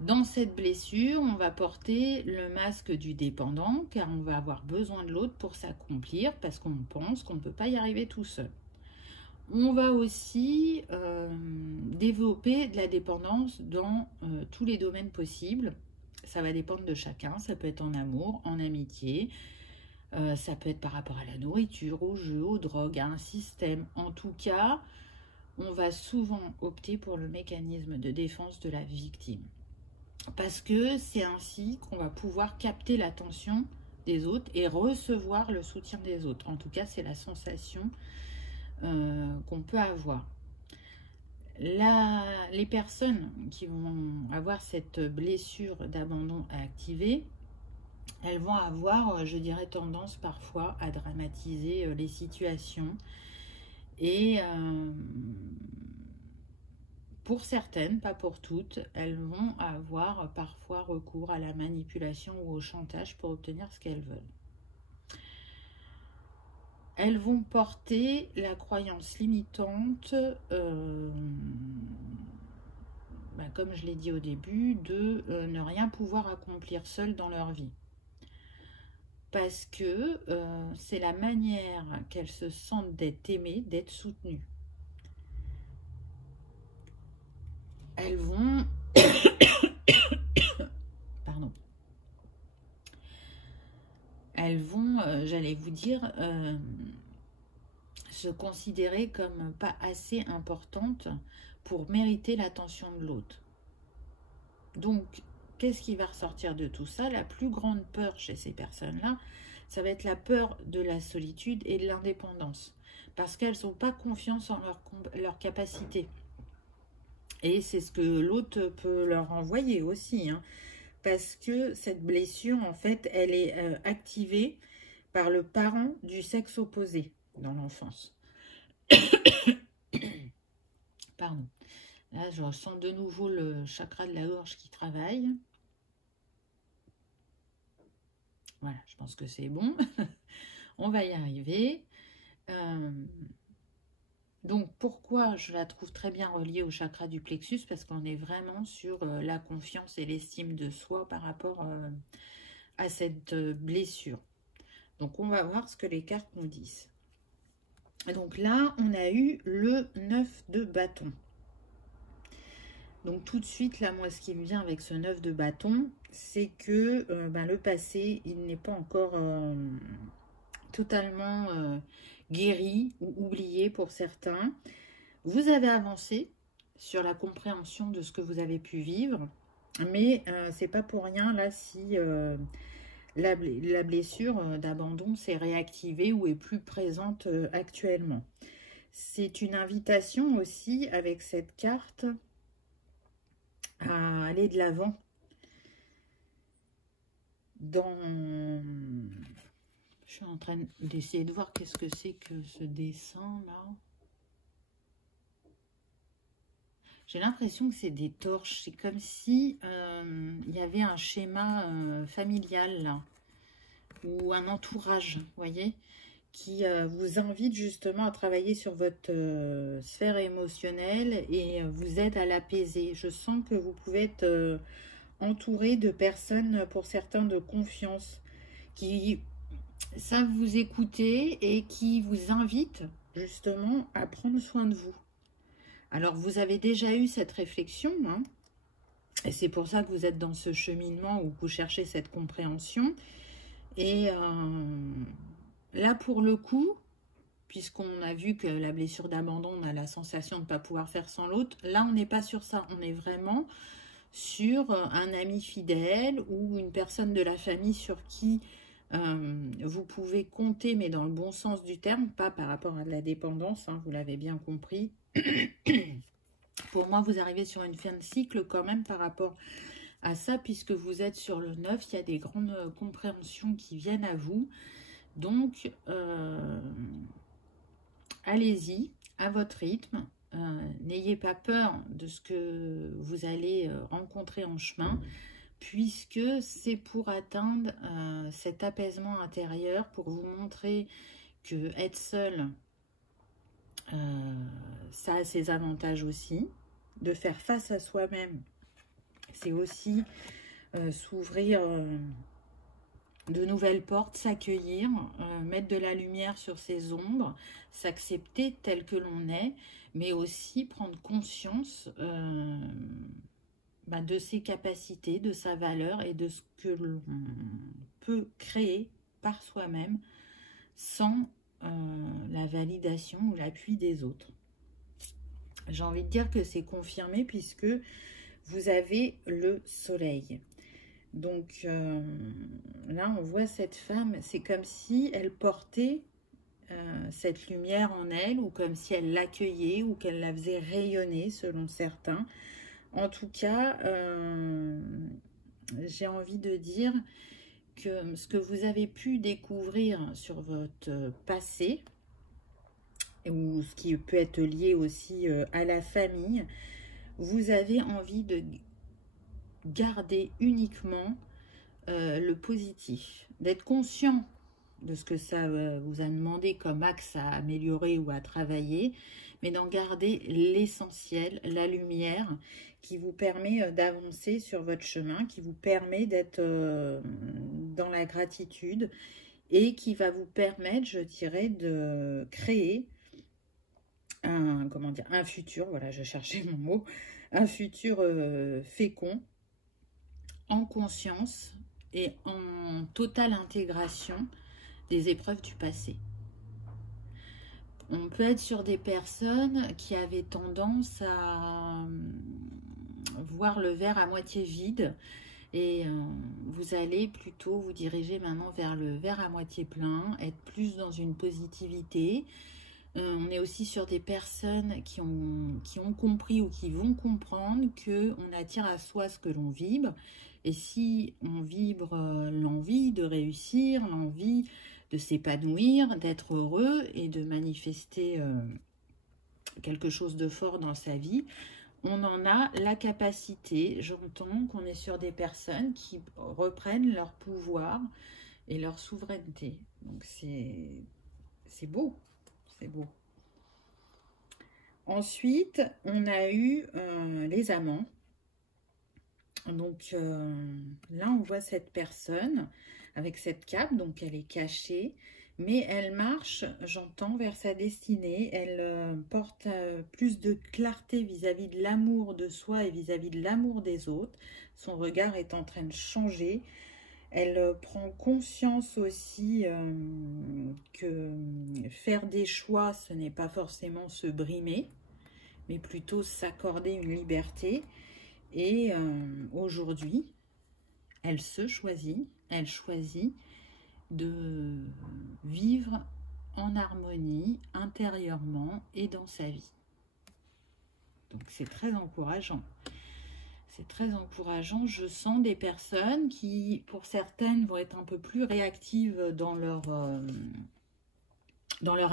Dans cette blessure, on va porter le masque du dépendant car on va avoir besoin de l'autre pour s'accomplir parce qu'on pense qu'on ne peut pas y arriver tout seul. On va aussi développer de la dépendance dans tous les domaines possibles. Ça va dépendre de chacun. Ça peut être en amour, en amitié. Ça peut être par rapport à la nourriture, aux jeux, aux drogues, à un système. En tout cas, on va souvent opter pour le mécanisme de défense de la victime. Parce que c'est ainsi qu'on va pouvoir capter l'attention des autres et recevoir le soutien des autres. En tout cas, c'est la sensation qu'on peut avoir. Les personnes qui vont avoir cette blessure d'abandon à activer, elles vont avoir, je dirais, tendance parfois à dramatiser les situations et pour certaines, pas pour toutes, elles vont avoir parfois recours à la manipulation ou au chantage pour obtenir ce qu'elles veulent. Elles vont porter la croyance limitante, comme je l'ai dit au début, de ne rien pouvoir accomplir seule dans leur vie. Parce que c'est la manière qu'elles se sentent d'être aimées, d'être soutenues. Elles vont dire, se considérer comme pas assez importante pour mériter l'attention de l'autre. Donc, qu'est-ce qui va ressortir de tout ça? La plus grande peur chez ces personnes-là, ça va être la peur de la solitude et de l'indépendance. Parce qu'elles n'ont pas confiance en leur capacité. Et c'est ce que l'autre peut leur envoyer aussi, hein. Parce que cette blessure, en fait, elle est activée par le parent du sexe opposé dans l'enfance. Pardon. Là, je ressens de nouveau le chakra de la gorge qui travaille. Voilà, je pense que c'est bon. On va y arriver. Donc, pourquoi je la trouve très bien reliée au chakra du plexus? Parce qu'on est vraiment sur la confiance et l'estime de soi par rapport à cette blessure. Donc, on va voir ce que les cartes nous disent. Et donc là, on a eu le 9 de bâton. Donc, tout de suite, là, moi, ce qui me vient avec ce 9 de bâton, c'est que le passé, il n'est pas encore totalement guéri ou oublié pour certains. Vous avez avancé sur la compréhension de ce que vous avez pu vivre, mais c'est pas pour rien là si la blessure d'abandon s'est réactivée ou est plus présente actuellement. C'est une invitation aussi avec cette carte à aller de l'avant dans... Je suis en train d'essayer de voir qu'est-ce que c'est que ce dessin là. J'ai l'impression que c'est des torches. C'est comme si il y avait un schéma familial là, ou un entourage, vous voyez, qui vous invite justement à travailler sur votre sphère émotionnelle et vous aide à l'apaiser. Je sens que vous pouvez être entouré de personnes, pour certains, de confiance, qui savent vous écouter et qui vous invitent justement à prendre soin de vous. Alors, vous avez déjà eu cette réflexion, hein, et c'est pour ça que vous êtes dans ce cheminement où vous cherchez cette compréhension. Et là, pour le coup, puisqu'on a vu que la blessure d'abandon, on a la sensation de ne pas pouvoir faire sans l'autre, là, on n'est pas sur ça. On est vraiment sur un ami fidèle ou une personne de la famille sur qui vous pouvez compter, mais dans le bon sens du terme, pas par rapport à de la dépendance, hein, vous l'avez bien compris. Pour moi, vous arrivez sur une fin de cycle quand même par rapport à ça, puisque vous êtes sur le 9, il y a des grandes compréhensions qui viennent à vous. Donc, allez-y, à votre rythme. N'ayez pas peur de ce que vous allez rencontrer en chemin, puisque c'est pour atteindre cet apaisement intérieur, pour vous montrer que être seul, ça a ses avantages aussi. De faire face à soi-même, c'est aussi s'ouvrir de nouvelles portes, s'accueillir, mettre de la lumière sur ses ombres, s'accepter tel que l'on est, mais aussi prendre conscience de ses capacités, de sa valeur et de ce que l'on peut créer par soi-même sans la validation ou l'appui des autres. J'ai envie de dire que c'est confirmé puisque vous avez le soleil. Donc là, on voit cette femme, c'est comme si elle portait cette lumière en elle, ou comme si elle l'accueillait, ou qu'elle la faisait rayonner selon certains. En tout cas, j'ai envie de dire que ce que vous avez pu découvrir sur votre passé, ou ce qui peut être lié aussi à la famille, vous avez envie de garder uniquement le positif, d'être conscient de ce que ça vous a demandé comme axe à améliorer ou à travailler, mais d'en garder l'essentiel, la lumière qui vous permet d'avancer sur votre chemin, qui vous permet d'être dans la gratitude et qui va vous permettre, je dirais, de créer un futur, voilà, je cherchais mon mot, un futur fécond, en conscience et en totale intégration des épreuves du passé. On peut être sur des personnes qui avaient tendance à voir le verre à moitié vide et vous allez plutôt vous diriger maintenant vers le verre à moitié plein, être plus dans une positivité. On est aussi sur des personnes qui ont compris ou qui vont comprendre qu'on attire à soi ce que l'on vibre. Et si on vibre l'envie de réussir, l'envie de s'épanouir, d'être heureux et de manifester quelque chose de fort dans sa vie, on en a la capacité. J'entends qu'on est sur des personnes qui reprennent leur pouvoir et leur souveraineté. Donc c'est beau, c'est beau. Ensuite, on a eu les amants. Donc là, on voit cette personne avec cette cape, donc elle est cachée, mais elle marche, j'entends, vers sa destinée. Elle porte plus de clarté vis-à-vis de l'amour de soi et vis-à-vis de l'amour des autres. Son regard est en train de changer. Elle prend conscience aussi que faire des choix, ce n'est pas forcément se brimer, mais plutôt s'accorder une liberté. Et aujourd'hui, elle se choisit, elle choisit de vivre en harmonie intérieurement et dans sa vie. Donc c'est très encourageant. C'est très encourageant. Je sens des personnes qui, pour certaines, vont être un peu plus réactives dans leur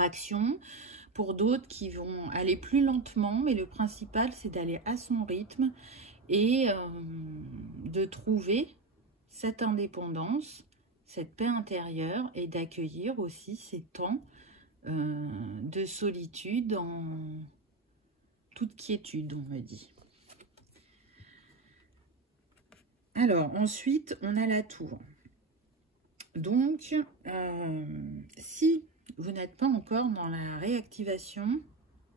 action. Pour d'autres qui vont aller plus lentement, mais le principal, c'est d'aller à son rythme et de trouver cette indépendance, cette paix intérieure et d'accueillir aussi ces temps de solitude en toute quiétude, on me dit. Alors, ensuite, on a la tour. Donc, si vous n'êtes pas encore dans la réactivation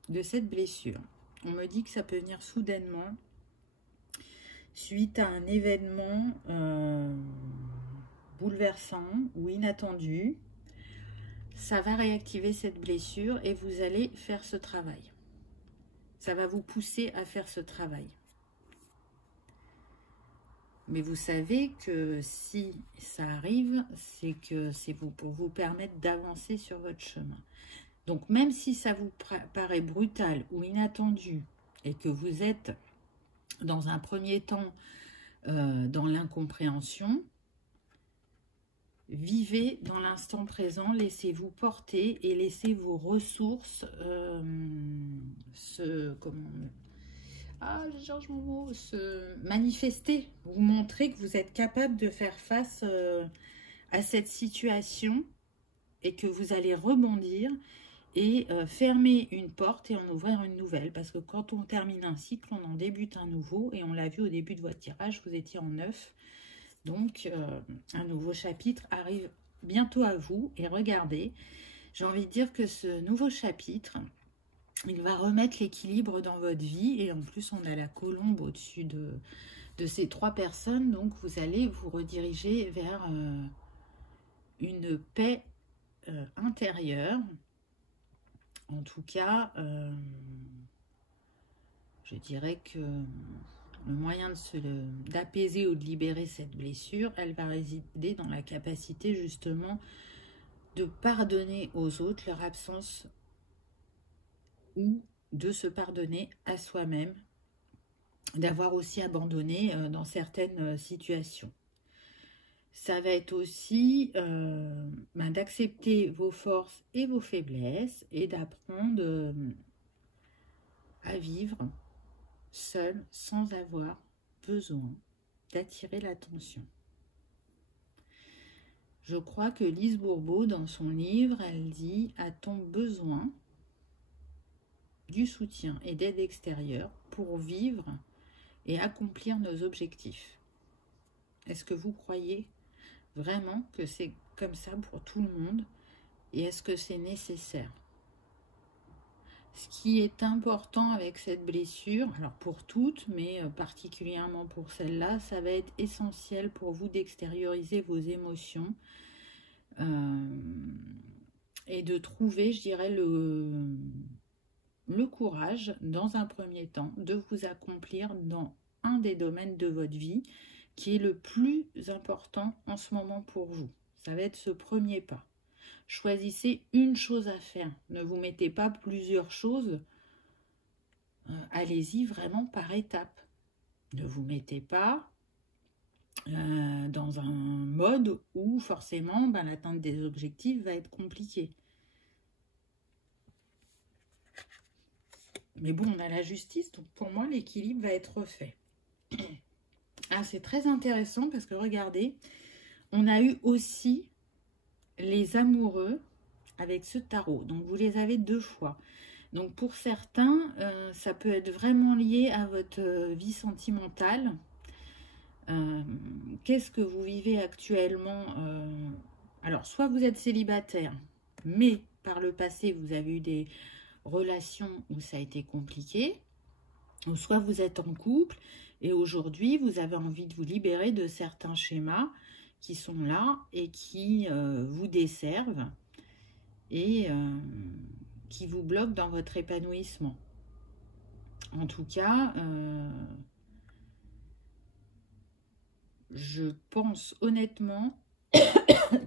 de cette blessure, on me dit que ça peut venir soudainement, suite à un événement bouleversant ou inattendu. Ça va réactiver cette blessure et vous allez faire ce travail. Ça va vous pousser à faire ce travail. Mais vous savez que si ça arrive, c'est que c'est pour vous permettre d'avancer sur votre chemin. Donc même si ça vous paraît brutal ou inattendu et que vous êtes dans un premier temps dans l'incompréhension, vivez dans l'instant présent, laissez-vous porter et laissez vos ressources se manifester, vous montrer que vous êtes capable de faire face à cette situation et que vous allez rebondir et fermer une porte et en ouvrir une nouvelle. Parce que quand on termine un cycle, on en débute un nouveau. Et on l'a vu au début de votre tirage, vous étiez en 9. Donc, un nouveau chapitre arrive bientôt à vous. Et regardez, j'ai envie de dire que ce nouveau chapitre, il va remettre l'équilibre dans votre vie. Et en plus, on a la colombe au-dessus de ces 3 personnes. Donc, vous allez vous rediriger vers une paix intérieure. En tout cas, je dirais que le moyen d'apaiser ou de libérer cette blessure, elle va résider dans la capacité justement de pardonner aux autres leur absence ou de se pardonner à soi-même, d'avoir aussi abandonné dans certaines situations. Ça va être aussi d'accepter vos forces et vos faiblesses et d'apprendre à vivre seul sans avoir besoin d'attirer l'attention. Je crois que Lise Bourbeau, dans son livre, elle dit « A-t-on besoin du soutien et d'aide extérieure pour vivre et accomplir nos objectifs ?» Est-ce que vous croyez vraiment que c'est comme ça pour tout le monde? Et est-ce que c'est nécessaire? Ce qui est important avec cette blessure, alors pour toutes, mais particulièrement pour celle-là, ça va être essentiel pour vous d'extérioriser vos émotions, et de trouver, je dirais, le courage, dans un premier temps, de vous accomplir dans un des domaines de votre vie qui est le plus important en ce moment pour vous. Ça va être ce premier pas. Choisissez une chose à faire. Ne vous mettez pas plusieurs choses. Allez-y vraiment par étapes. Ne vous mettez pas dans un mode où forcément l'atteinte des objectifs va être compliquée. Mais bon, on a la justice, donc pour moi, l'équilibre va être refait. Ah, c'est très intéressant parce que regardez, on a eu aussi les amoureux avec ce tarot. Donc, vous les avez 2 fois. Donc, pour certains, ça peut être vraiment lié à votre vie sentimentale. Qu'est-ce que vous vivez actuellement? Alors, soit vous êtes célibataire, mais par le passé, vous avez eu des relations où ça a été compliqué, ou soit vous êtes en couple et aujourd'hui vous avez envie de vous libérer de certains schémas qui sont là et qui vous desservent et qui vous bloquent dans votre épanouissement. En tout cas, je pense honnêtement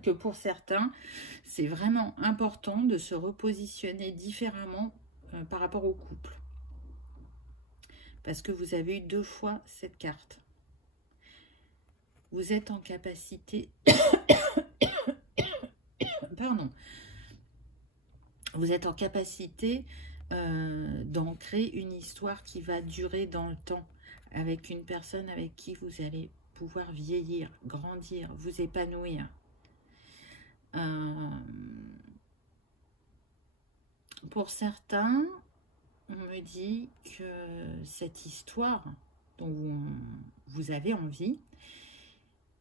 que pour certains, c'est vraiment important de se repositionner différemment par rapport au couple. Parce que vous avez eu 2 fois cette carte. Vous êtes en capacité... Pardon. Vous êtes en capacité d'ancrer une histoire qui va durer dans le temps. Avec une personne avec qui vous allez pouvoir vieillir, grandir, vous épanouir. Pour certains, on me dit que cette histoire dont vous avez envie,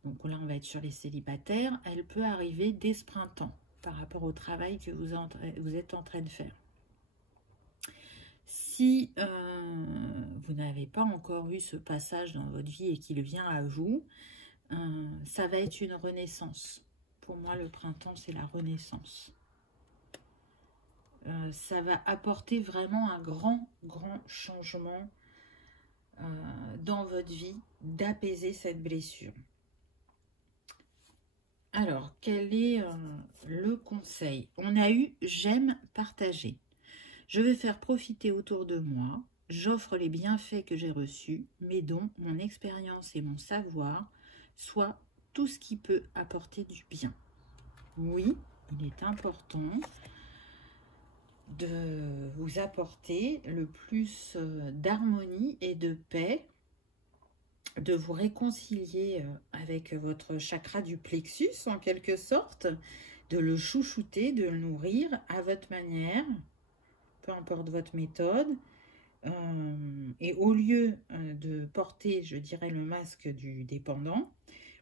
donc là on va être sur les célibataires, elle peut arriver dès ce printemps par rapport au travail que vous êtes en train de faire. Si vous n'avez pas encore eu ce passage dans votre vie et qu'il vient à vous, ça va être une renaissance. Pour moi, le printemps, c'est la renaissance. Ça va apporter vraiment un grand changement dans votre vie, d'apaiser cette blessure. Alors, quel est le conseil? On a eu « j'aime partager ». Je vais faire profiter autour de moi. J'offre les bienfaits que j'ai reçus, mes dons, mon expérience et mon savoir, soit tout ce qui peut apporter du bien. Oui, il est important de vous apporter le plus d'harmonie et de paix, de vous réconcilier avec votre chakra du plexus en quelque sorte, de le chouchouter, de le nourrir à votre manière, peu importe votre méthode, et au lieu de porter, je dirais, le masque du dépendant,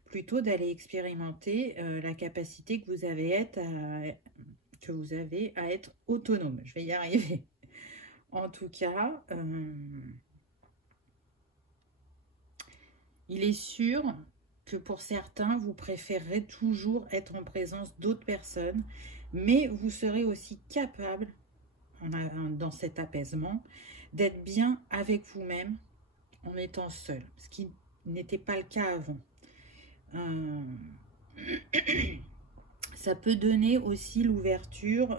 plutôt d'aller expérimenter la capacité que vous avez à être autonome. Je vais y arriver. En tout cas, il est sûr que pour certains, vous préférerez toujours être en présence d'autres personnes, mais vous serez aussi capable, dans cet apaisement, d'être bien avec vous-même en étant seul, ce qui n'était pas le cas avant. Ça peut donner aussi l'ouverture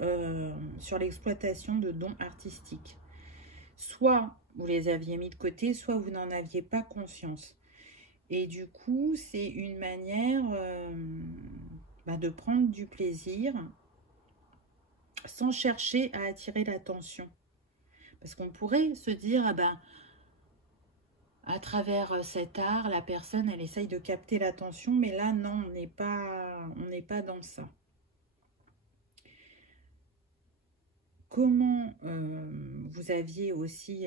sur l'exploitation de dons artistiques. Soit vous les aviez mis de côté, soit vous n'en aviez pas conscience. Et du coup, c'est une manière de prendre du plaisir sans chercher à attirer l'attention. Parce qu'on pourrait se dire, à travers cet art, la personne, elle essaye de capter l'attention, mais là, non, on n'est pas dans ça. Comment vous aviez aussi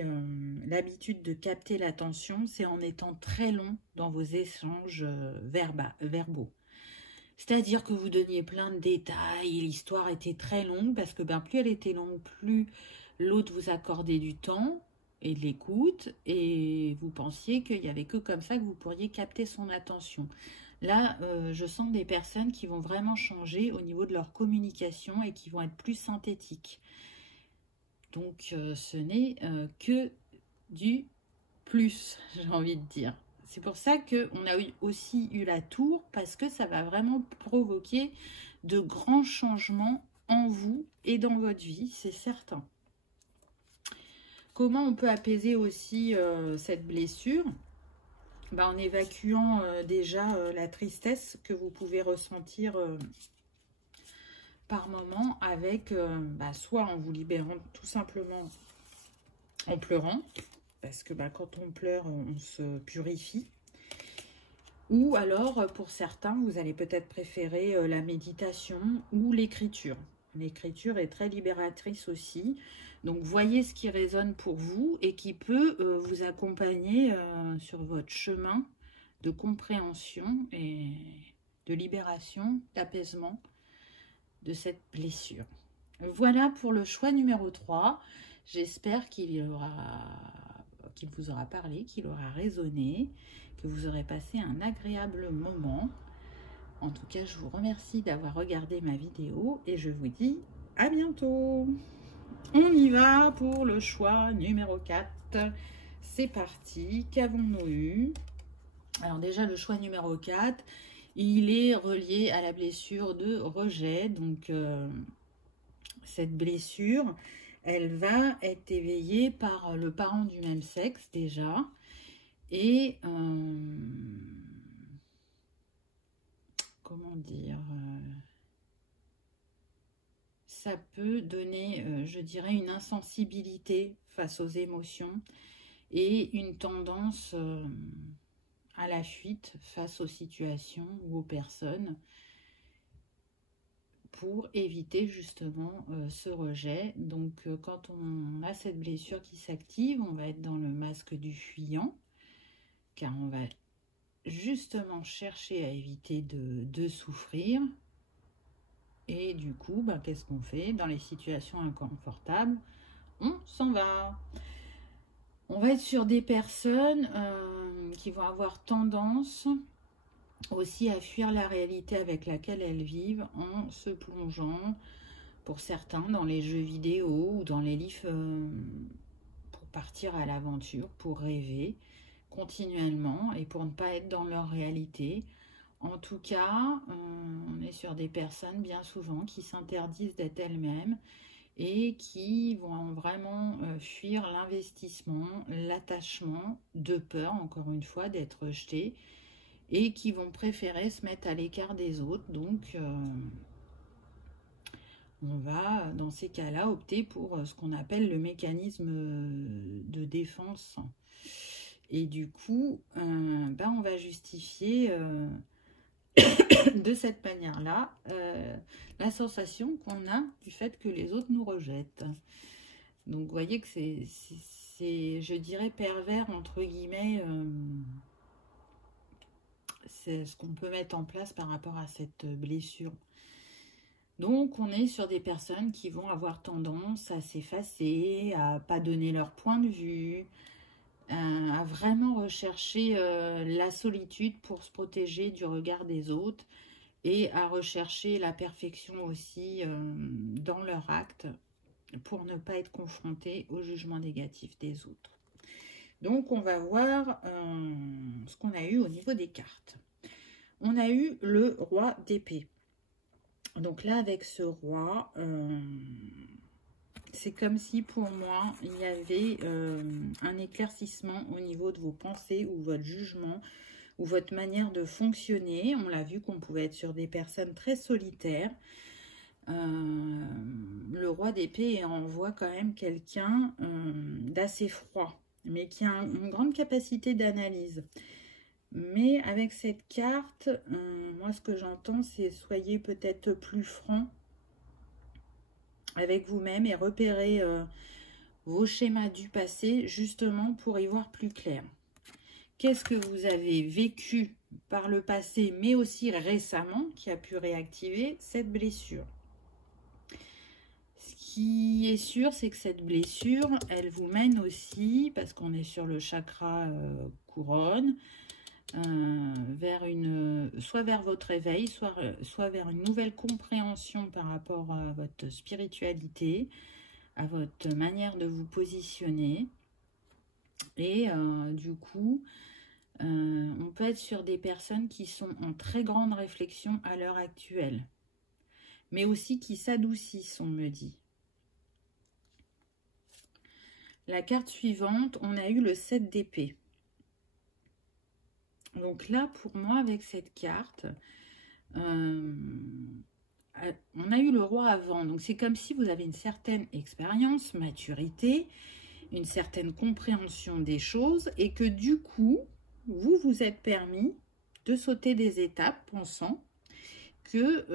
l'habitude de capter l'attention, c'est en étant très long dans vos échanges verbaux. C'est-à-dire que vous donniez plein de détails, l'histoire était très longue, parce que plus elle était longue, plus l'autre vous accordait du temps et de l'écoute, et vous pensiez qu'il n'y avait que comme ça que vous pourriez capter son attention. Là, je sens des personnes qui vont vraiment changer au niveau de leur communication et qui vont être plus synthétiques. Donc, ce n'est que du plus, j'ai envie de dire. C'est pour ça qu'on a aussi eu la tour, parce que ça va vraiment provoquer de grands changements en vous et dans votre vie, c'est certain. Comment on peut apaiser aussi cette blessure? En évacuant déjà la tristesse que vous pouvez ressentir par moment avec, soit en vous libérant tout simplement en pleurant, parce que quand on pleure, on se purifie. Ou alors, pour certains, vous allez peut-être préférer la méditation ou l'écriture. L'écriture est très libératrice aussi. Donc, voyez ce qui résonne pour vous et qui peut vous accompagner sur votre chemin de compréhension et de libération, d'apaisement de cette blessure. Voilà pour le choix numéro 3. J'espère qu'il vous aura parlé, qu'il aura résonné, que vous aurez passé un agréable moment. En tout cas, je vous remercie d'avoir regardé ma vidéo et je vous dis à bientôt. On y va pour le choix numéro 4. C'est parti. Qu'avons-nous eu? Alors déjà, le choix numéro 4, il est relié à la blessure de rejet. Donc, cette blessure, elle va être éveillée par le parent du même sexe déjà. Et comment dire, ça peut donner, je dirais, une insensibilité face aux émotions et une tendance à la fuite face aux situations ou aux personnes pour éviter justement ce rejet. Donc quand on a cette blessure qui s'active, on va être dans le masque du fuyant, car on va justement chercher à éviter de souffrir. Et du coup, qu'est-ce qu'on fait? Dans les situations inconfortables, on s'en va. On va être sur des personnes qui vont avoir tendance aussi à fuir la réalité avec laquelle elles vivent en se plongeant, pour certains, dans les jeux vidéo ou dans les livres pour partir à l'aventure, pour rêver continuellement et pour ne pas être dans leur réalité. En tout cas, on est sur des personnes bien souvent qui s'interdisent d'être elles-mêmes et qui vont vraiment fuir l'investissement, l'attachement, de peur, encore une fois, d'être rejetées, et qui vont préférer se mettre à l'écart des autres. Donc, on va, dans ces cas-là, opter pour ce qu'on appelle le mécanisme de défense. Et du coup, on va justifier de cette manière-là la sensation qu'on a du fait que les autres nous rejettent. Donc, vous voyez que c'est, je dirais, pervers, entre guillemets, c'est ce qu'on peut mettre en place par rapport à cette blessure. Donc, on est sur des personnes qui vont avoir tendance à s'effacer, à pas donner leur point de vue, à vraiment rechercher la solitude pour se protéger du regard des autres et à rechercher la perfection aussi dans leur acte pour ne pas être confronté au jugement négatif des autres. Donc, on va voir ce qu'on a eu au niveau des cartes. On a eu le roi d'épée. Donc là, avec ce roi, c'est comme si pour moi, il y avait un éclaircissement au niveau de vos pensées ou votre jugement ou votre manière de fonctionner. On l'a vu qu'on pouvait être sur des personnes très solitaires. Le roi d'épée envoie quand même quelqu'un d'assez froid, mais qui a une grande capacité d'analyse. Mais avec cette carte, moi ce que j'entends, c'est soyez peut-être plus franc avec vous-même et repérez vos schémas du passé justement pour y voir plus clair. Qu'est-ce que vous avez vécu par le passé, mais aussi récemment, qui a pu réactiver cette blessure? Ce qui est sûr, c'est que cette blessure, elle vous mène aussi, parce qu'on est sur le chakra couronne, soit vers votre éveil, soit vers une nouvelle compréhension par rapport à votre spiritualité, à votre manière de vous positionner. Et du coup, on peut être sur des personnes qui sont en très grande réflexion à l'heure actuelle, mais aussi qui s'adoucissent, on me dit. La carte suivante, on a eu le 7 d'épée. Donc là, pour moi, avec cette carte, on a eu le roi avant. Donc c'est comme si vous avez une certaine expérience, maturité, une certaine compréhension des choses et que du coup, vous vous êtes permis de sauter des étapes pensant que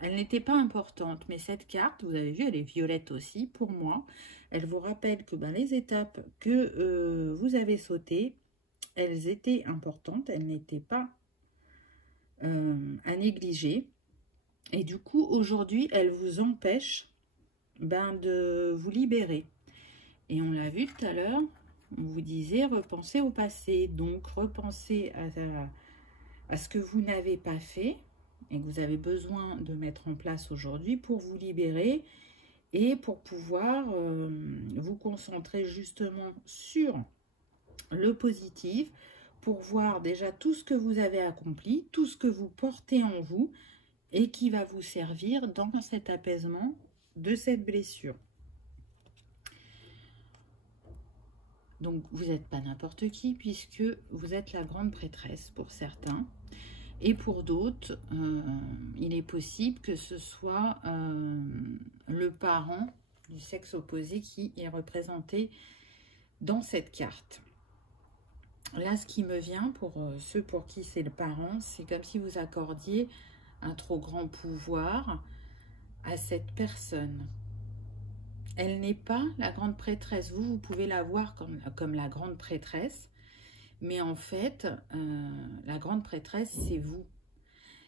elle n'était pas importante. Mais cette carte, vous avez vu, elle est violette aussi pour moi. Elle vous rappelle que les étapes que vous avez sautées, elles étaient importantes, elles n'étaient pas à négliger. Et du coup, aujourd'hui, elles vous empêchent de vous libérer. Et on l'a vu tout à l'heure, on vous disait repenser au passé. Donc, repenser à ce que vous n'avez pas fait et que vous avez besoin de mettre en place aujourd'hui pour vous libérer et pour pouvoir vous concentrer justement sur le positif, pour voir déjà tout ce que vous avez accompli, tout ce que vous portez en vous et qui va vous servir dans cet apaisement de cette blessure. Donc, vous n'êtes pas n'importe qui puisque vous êtes la grande prêtresse pour certains. Et pour d'autres, il est possible que ce soit le parent du sexe opposé qui est représenté dans cette carte. Là, ce qui me vient pour ceux pour qui c'est le parent, c'est comme si vous accordiez un trop grand pouvoir à cette personne. Elle n'est pas la grande prêtresse. Vous pouvez la voir comme la grande prêtresse. Mais en fait, la grande prêtresse, c'est vous.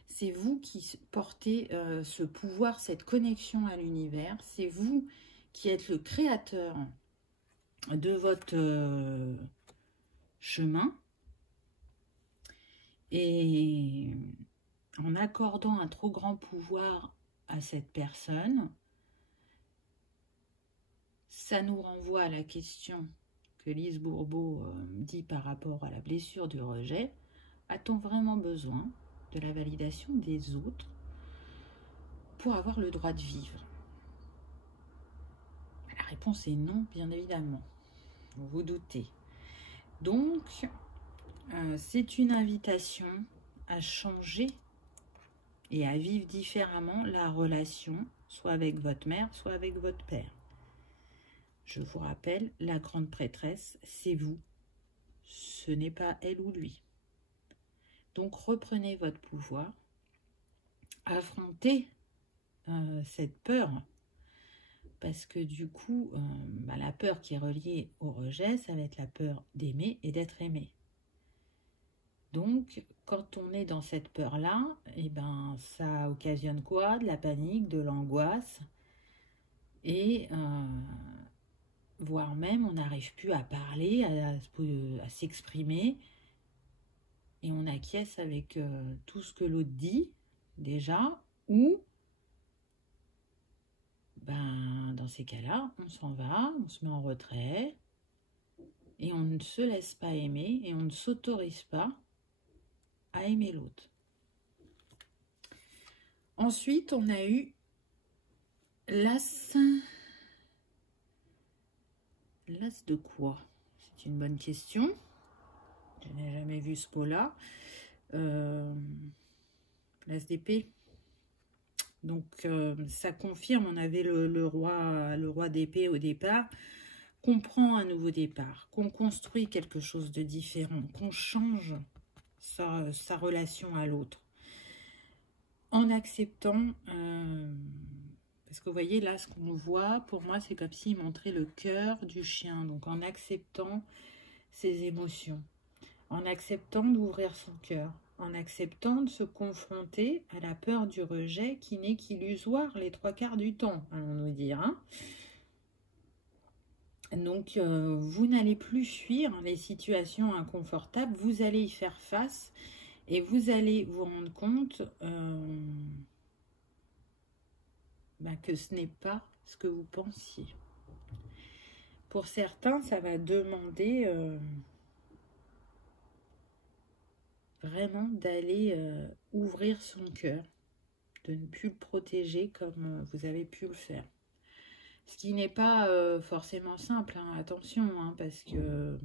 C'est vous qui portez ce pouvoir, cette connexion à l'univers. C'est vous qui êtes le créateur de votre chemin. Et en accordant un trop grand pouvoir à cette personne, ça nous renvoie à la question que Lise Bourbeau dit par rapport à la blessure du rejet. A-t-on vraiment besoin de la validation des autres pour avoir le droit de vivre? La réponse est non, bien évidemment. Vous vous doutez. Donc, c'est une invitation à changer et à vivre différemment la relation, soit avec votre mère, soit avec votre père. Je vous rappelle, la grande prêtresse, c'est vous. Ce n'est pas elle ou lui. Donc, reprenez votre pouvoir. Affrontez cette peur. Parce que du coup, la peur qui est reliée au rejet, ça va être la peur d'aimer et d'être aimé. Donc, quand on est dans cette peur-là, ça occasionne quoi? De la panique, de l'angoisse. Et voire même, on n'arrive plus à parler, à s'exprimer. Et on acquiesce avec tout ce que l'autre dit, déjà. Ou, dans ces cas-là, on s'en va, on se met en retrait. Et on ne se laisse pas aimer et on ne s'autorise pas à aimer l'autre. Ensuite, on a eu l'as. L'as de quoi? C'est une bonne question. Je n'ai jamais vu ce pot-là. L'as d'épée. Donc, ça confirme, on avait le roi d'épée au départ, qu'on prend un nouveau départ, qu'on construit quelque chose de différent, qu'on change sa relation à l'autre. En acceptant, parce que vous voyez là, ce qu'on voit, pour moi, c'est comme s'il montrait le cœur du chien. Donc, en acceptant ses émotions, en acceptant d'ouvrir son cœur, en acceptant de se confronter à la peur du rejet qui n'est qu'illusoire les 3/4 du temps, allons-nous dire. Donc, vous n'allez plus fuir les situations inconfortables, vous allez y faire face et vous allez vous rendre compte que ce n'est pas ce que vous pensiez. Pour certains, ça va demander vraiment d'aller ouvrir son cœur, de ne plus le protéger comme vous avez pu le faire. Ce qui n'est pas forcément simple, hein, attention, hein, parce que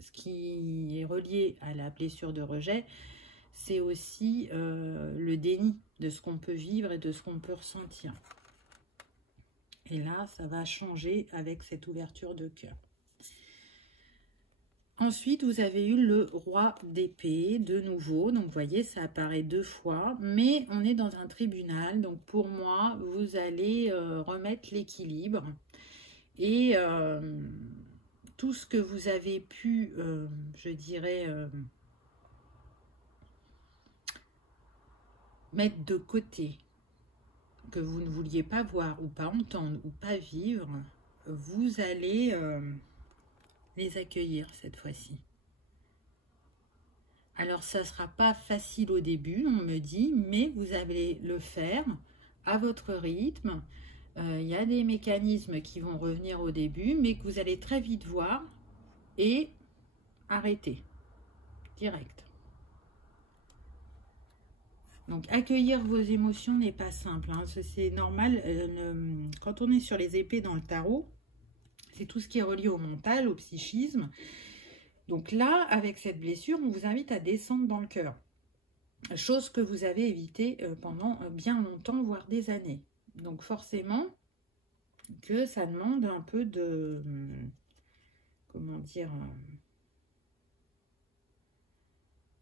ce qui est relié à la blessure de rejet, c'est aussi le déni de ce qu'on peut vivre et de ce qu'on peut ressentir. Et là, ça va changer avec cette ouverture de cœur. Ensuite, vous avez eu le roi d'épée, de nouveau. Donc, vous voyez, ça apparaît 2 fois. Mais on est dans un tribunal. Donc, pour moi, vous allez remettre l'équilibre. Et tout ce que vous avez pu, je dirais, mettre de côté, que vous ne vouliez pas voir ou pas entendre ou pas vivre, vous allez les accueillir cette fois-ci. Alors, ça ne sera pas facile au début, on me dit, mais vous allez le faire à votre rythme. Il y a des mécanismes qui vont revenir au début, mais que vous allez très vite voir et arrêter, direct. Donc, accueillir vos émotions n'est pas simple, hein. C'est normal. Quand on est sur les épées dans le tarot, c'est tout ce qui est relié au mental, au psychisme. Donc là, avec cette blessure, on vous invite à descendre dans le cœur. Chose que vous avez évitée pendant bien longtemps, voire des années. Donc forcément, que ça demande un peu de... comment dire...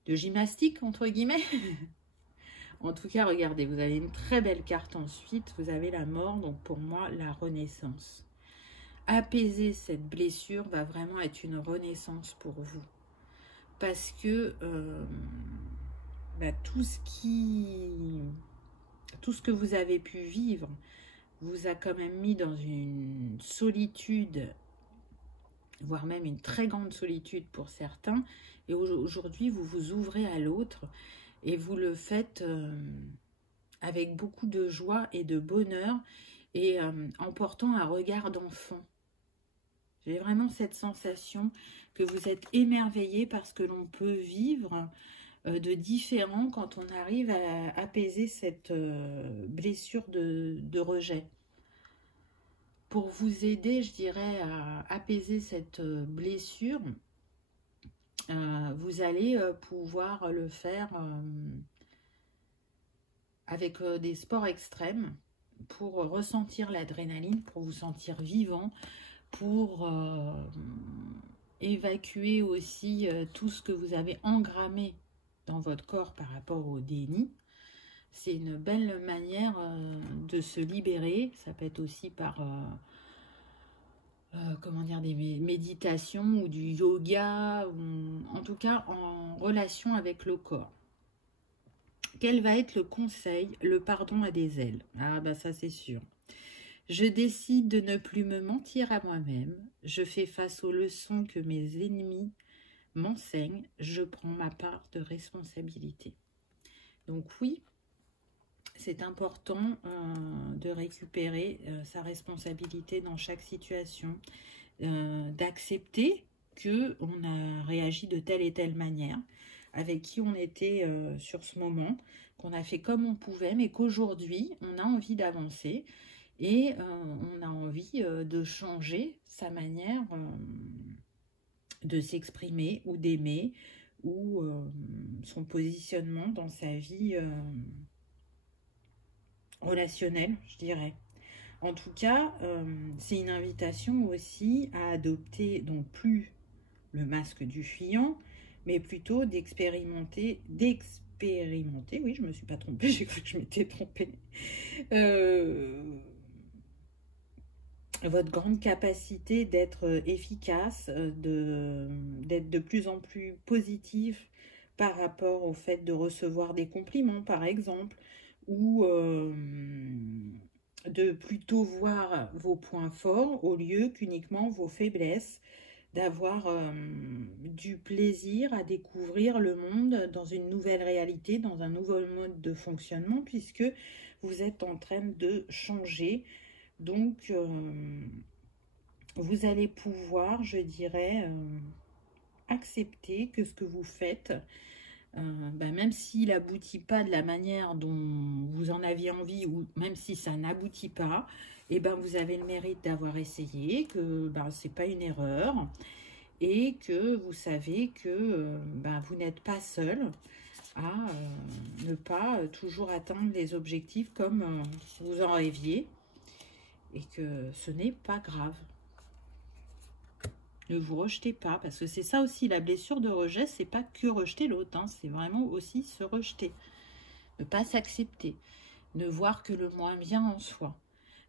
de gymnastique, entre guillemets. En tout cas, regardez, vous avez une très belle carte ensuite. Vous avez la mort, donc pour moi, la renaissance. Apaiser cette blessure va vraiment être une renaissance pour vous. Parce que tout ce que vous avez pu vivre vous a quand même mis dans une solitude, voire même une très grande solitude pour certains. Et aujourd'hui, vous vous ouvrez à l'autre et vous le faites avec beaucoup de joie et de bonheur et en portant un regard d'enfant. J'ai vraiment cette sensation que vous êtes émerveillé parce que l'on peut vivre de différent quand on arrive à apaiser cette blessure de rejet. Pour vous aider, je dirais, à apaiser cette blessure, vous allez pouvoir le faire avec des sports extrêmes pour ressentir l'adrénaline, pour vous sentir vivant, pour évacuer aussi tout ce que vous avez engrammé dans votre corps par rapport au déni. C'est une belle manière de se libérer. Ça peut être aussi par comment dire, des méditations ou du yoga, ou en tout cas en relation avec le corps. Quel va être le conseil? Le pardon a des ailes. Ah bah ça c'est sûr. Je décide de ne plus me mentir à moi-même. Je fais face aux leçons que mes ennemis m'enseignent. Je prends ma part de responsabilité. Donc oui, c'est important de récupérer sa responsabilité dans chaque situation, d'accepter qu'on a réagi de telle et telle manière, avec qui on était sur ce moment, qu'on a fait comme on pouvait, mais qu'aujourd'hui, on a envie d'avancer. Et on a envie de changer sa manière de s'exprimer ou d'aimer ou son positionnement dans sa vie relationnelle, je dirais. En tout cas, c'est une invitation aussi à adopter donc plus le masque du fuyant, mais plutôt d'expérimenter, oui, je me suis pas trompée, j'ai cru que je m'étais trompée, votre grande capacité d'être efficace, d'être de plus en plus positif par rapport au fait de recevoir des compliments, par exemple, ou de plutôt voir vos points forts au lieu qu'uniquement vos faiblesses, d'avoir du plaisir à découvrir le monde dans une nouvelle réalité, dans un nouveau mode de fonctionnement, puisque vous êtes en train de changer. Donc, vous allez pouvoir, je dirais, accepter que ce que vous faites, même s'il n'aboutit pas de la manière dont vous en aviez envie, ou même si ça n'aboutit pas, et vous avez le mérite d'avoir essayé, que c'est pas une erreur, et que vous savez que vous n'êtes pas seul à ne pas toujours atteindre les objectifs comme vous en rêviez, et que ce n'est pas grave. Ne vous rejetez pas, parce que c'est ça aussi la blessure de rejet, c'est pas que rejeter l'autre, hein, c'est vraiment aussi se rejeter, ne pas s'accepter, ne voir que le moins bien en soi.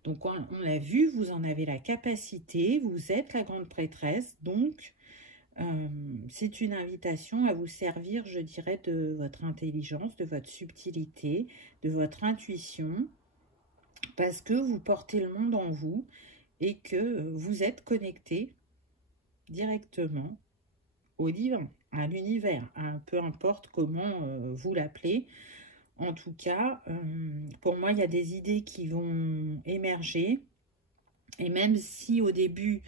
Donc on l'a vu, vous en avez la capacité, vous êtes la grande prêtresse, donc c'est une invitation à vous servir, je dirais, de votre intelligence, de votre subtilité, de votre intuition, parce que vous portez le monde en vous et que vous êtes connecté directement au divin, à l'univers, peu importe comment vous l'appelez. En tout cas, pour moi, il y a des idées qui vont émerger. Et même si au début,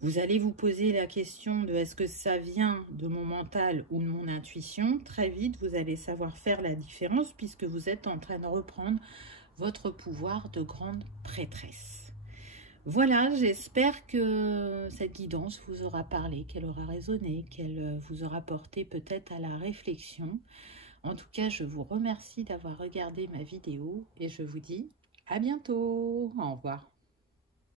vous allez vous poser la question de est-ce que ça vient de mon mental ou de mon intuition, très vite, vous allez savoir faire la différence puisque vous êtes en train de reprendre votre pouvoir de grande prêtresse. Voilà, j'espère que cette guidance vous aura parlé, qu'elle aura résonné, qu'elle vous aura porté peut-être à la réflexion. En tout cas, je vous remercie d'avoir regardé ma vidéo et je vous dis à bientôt. Au revoir.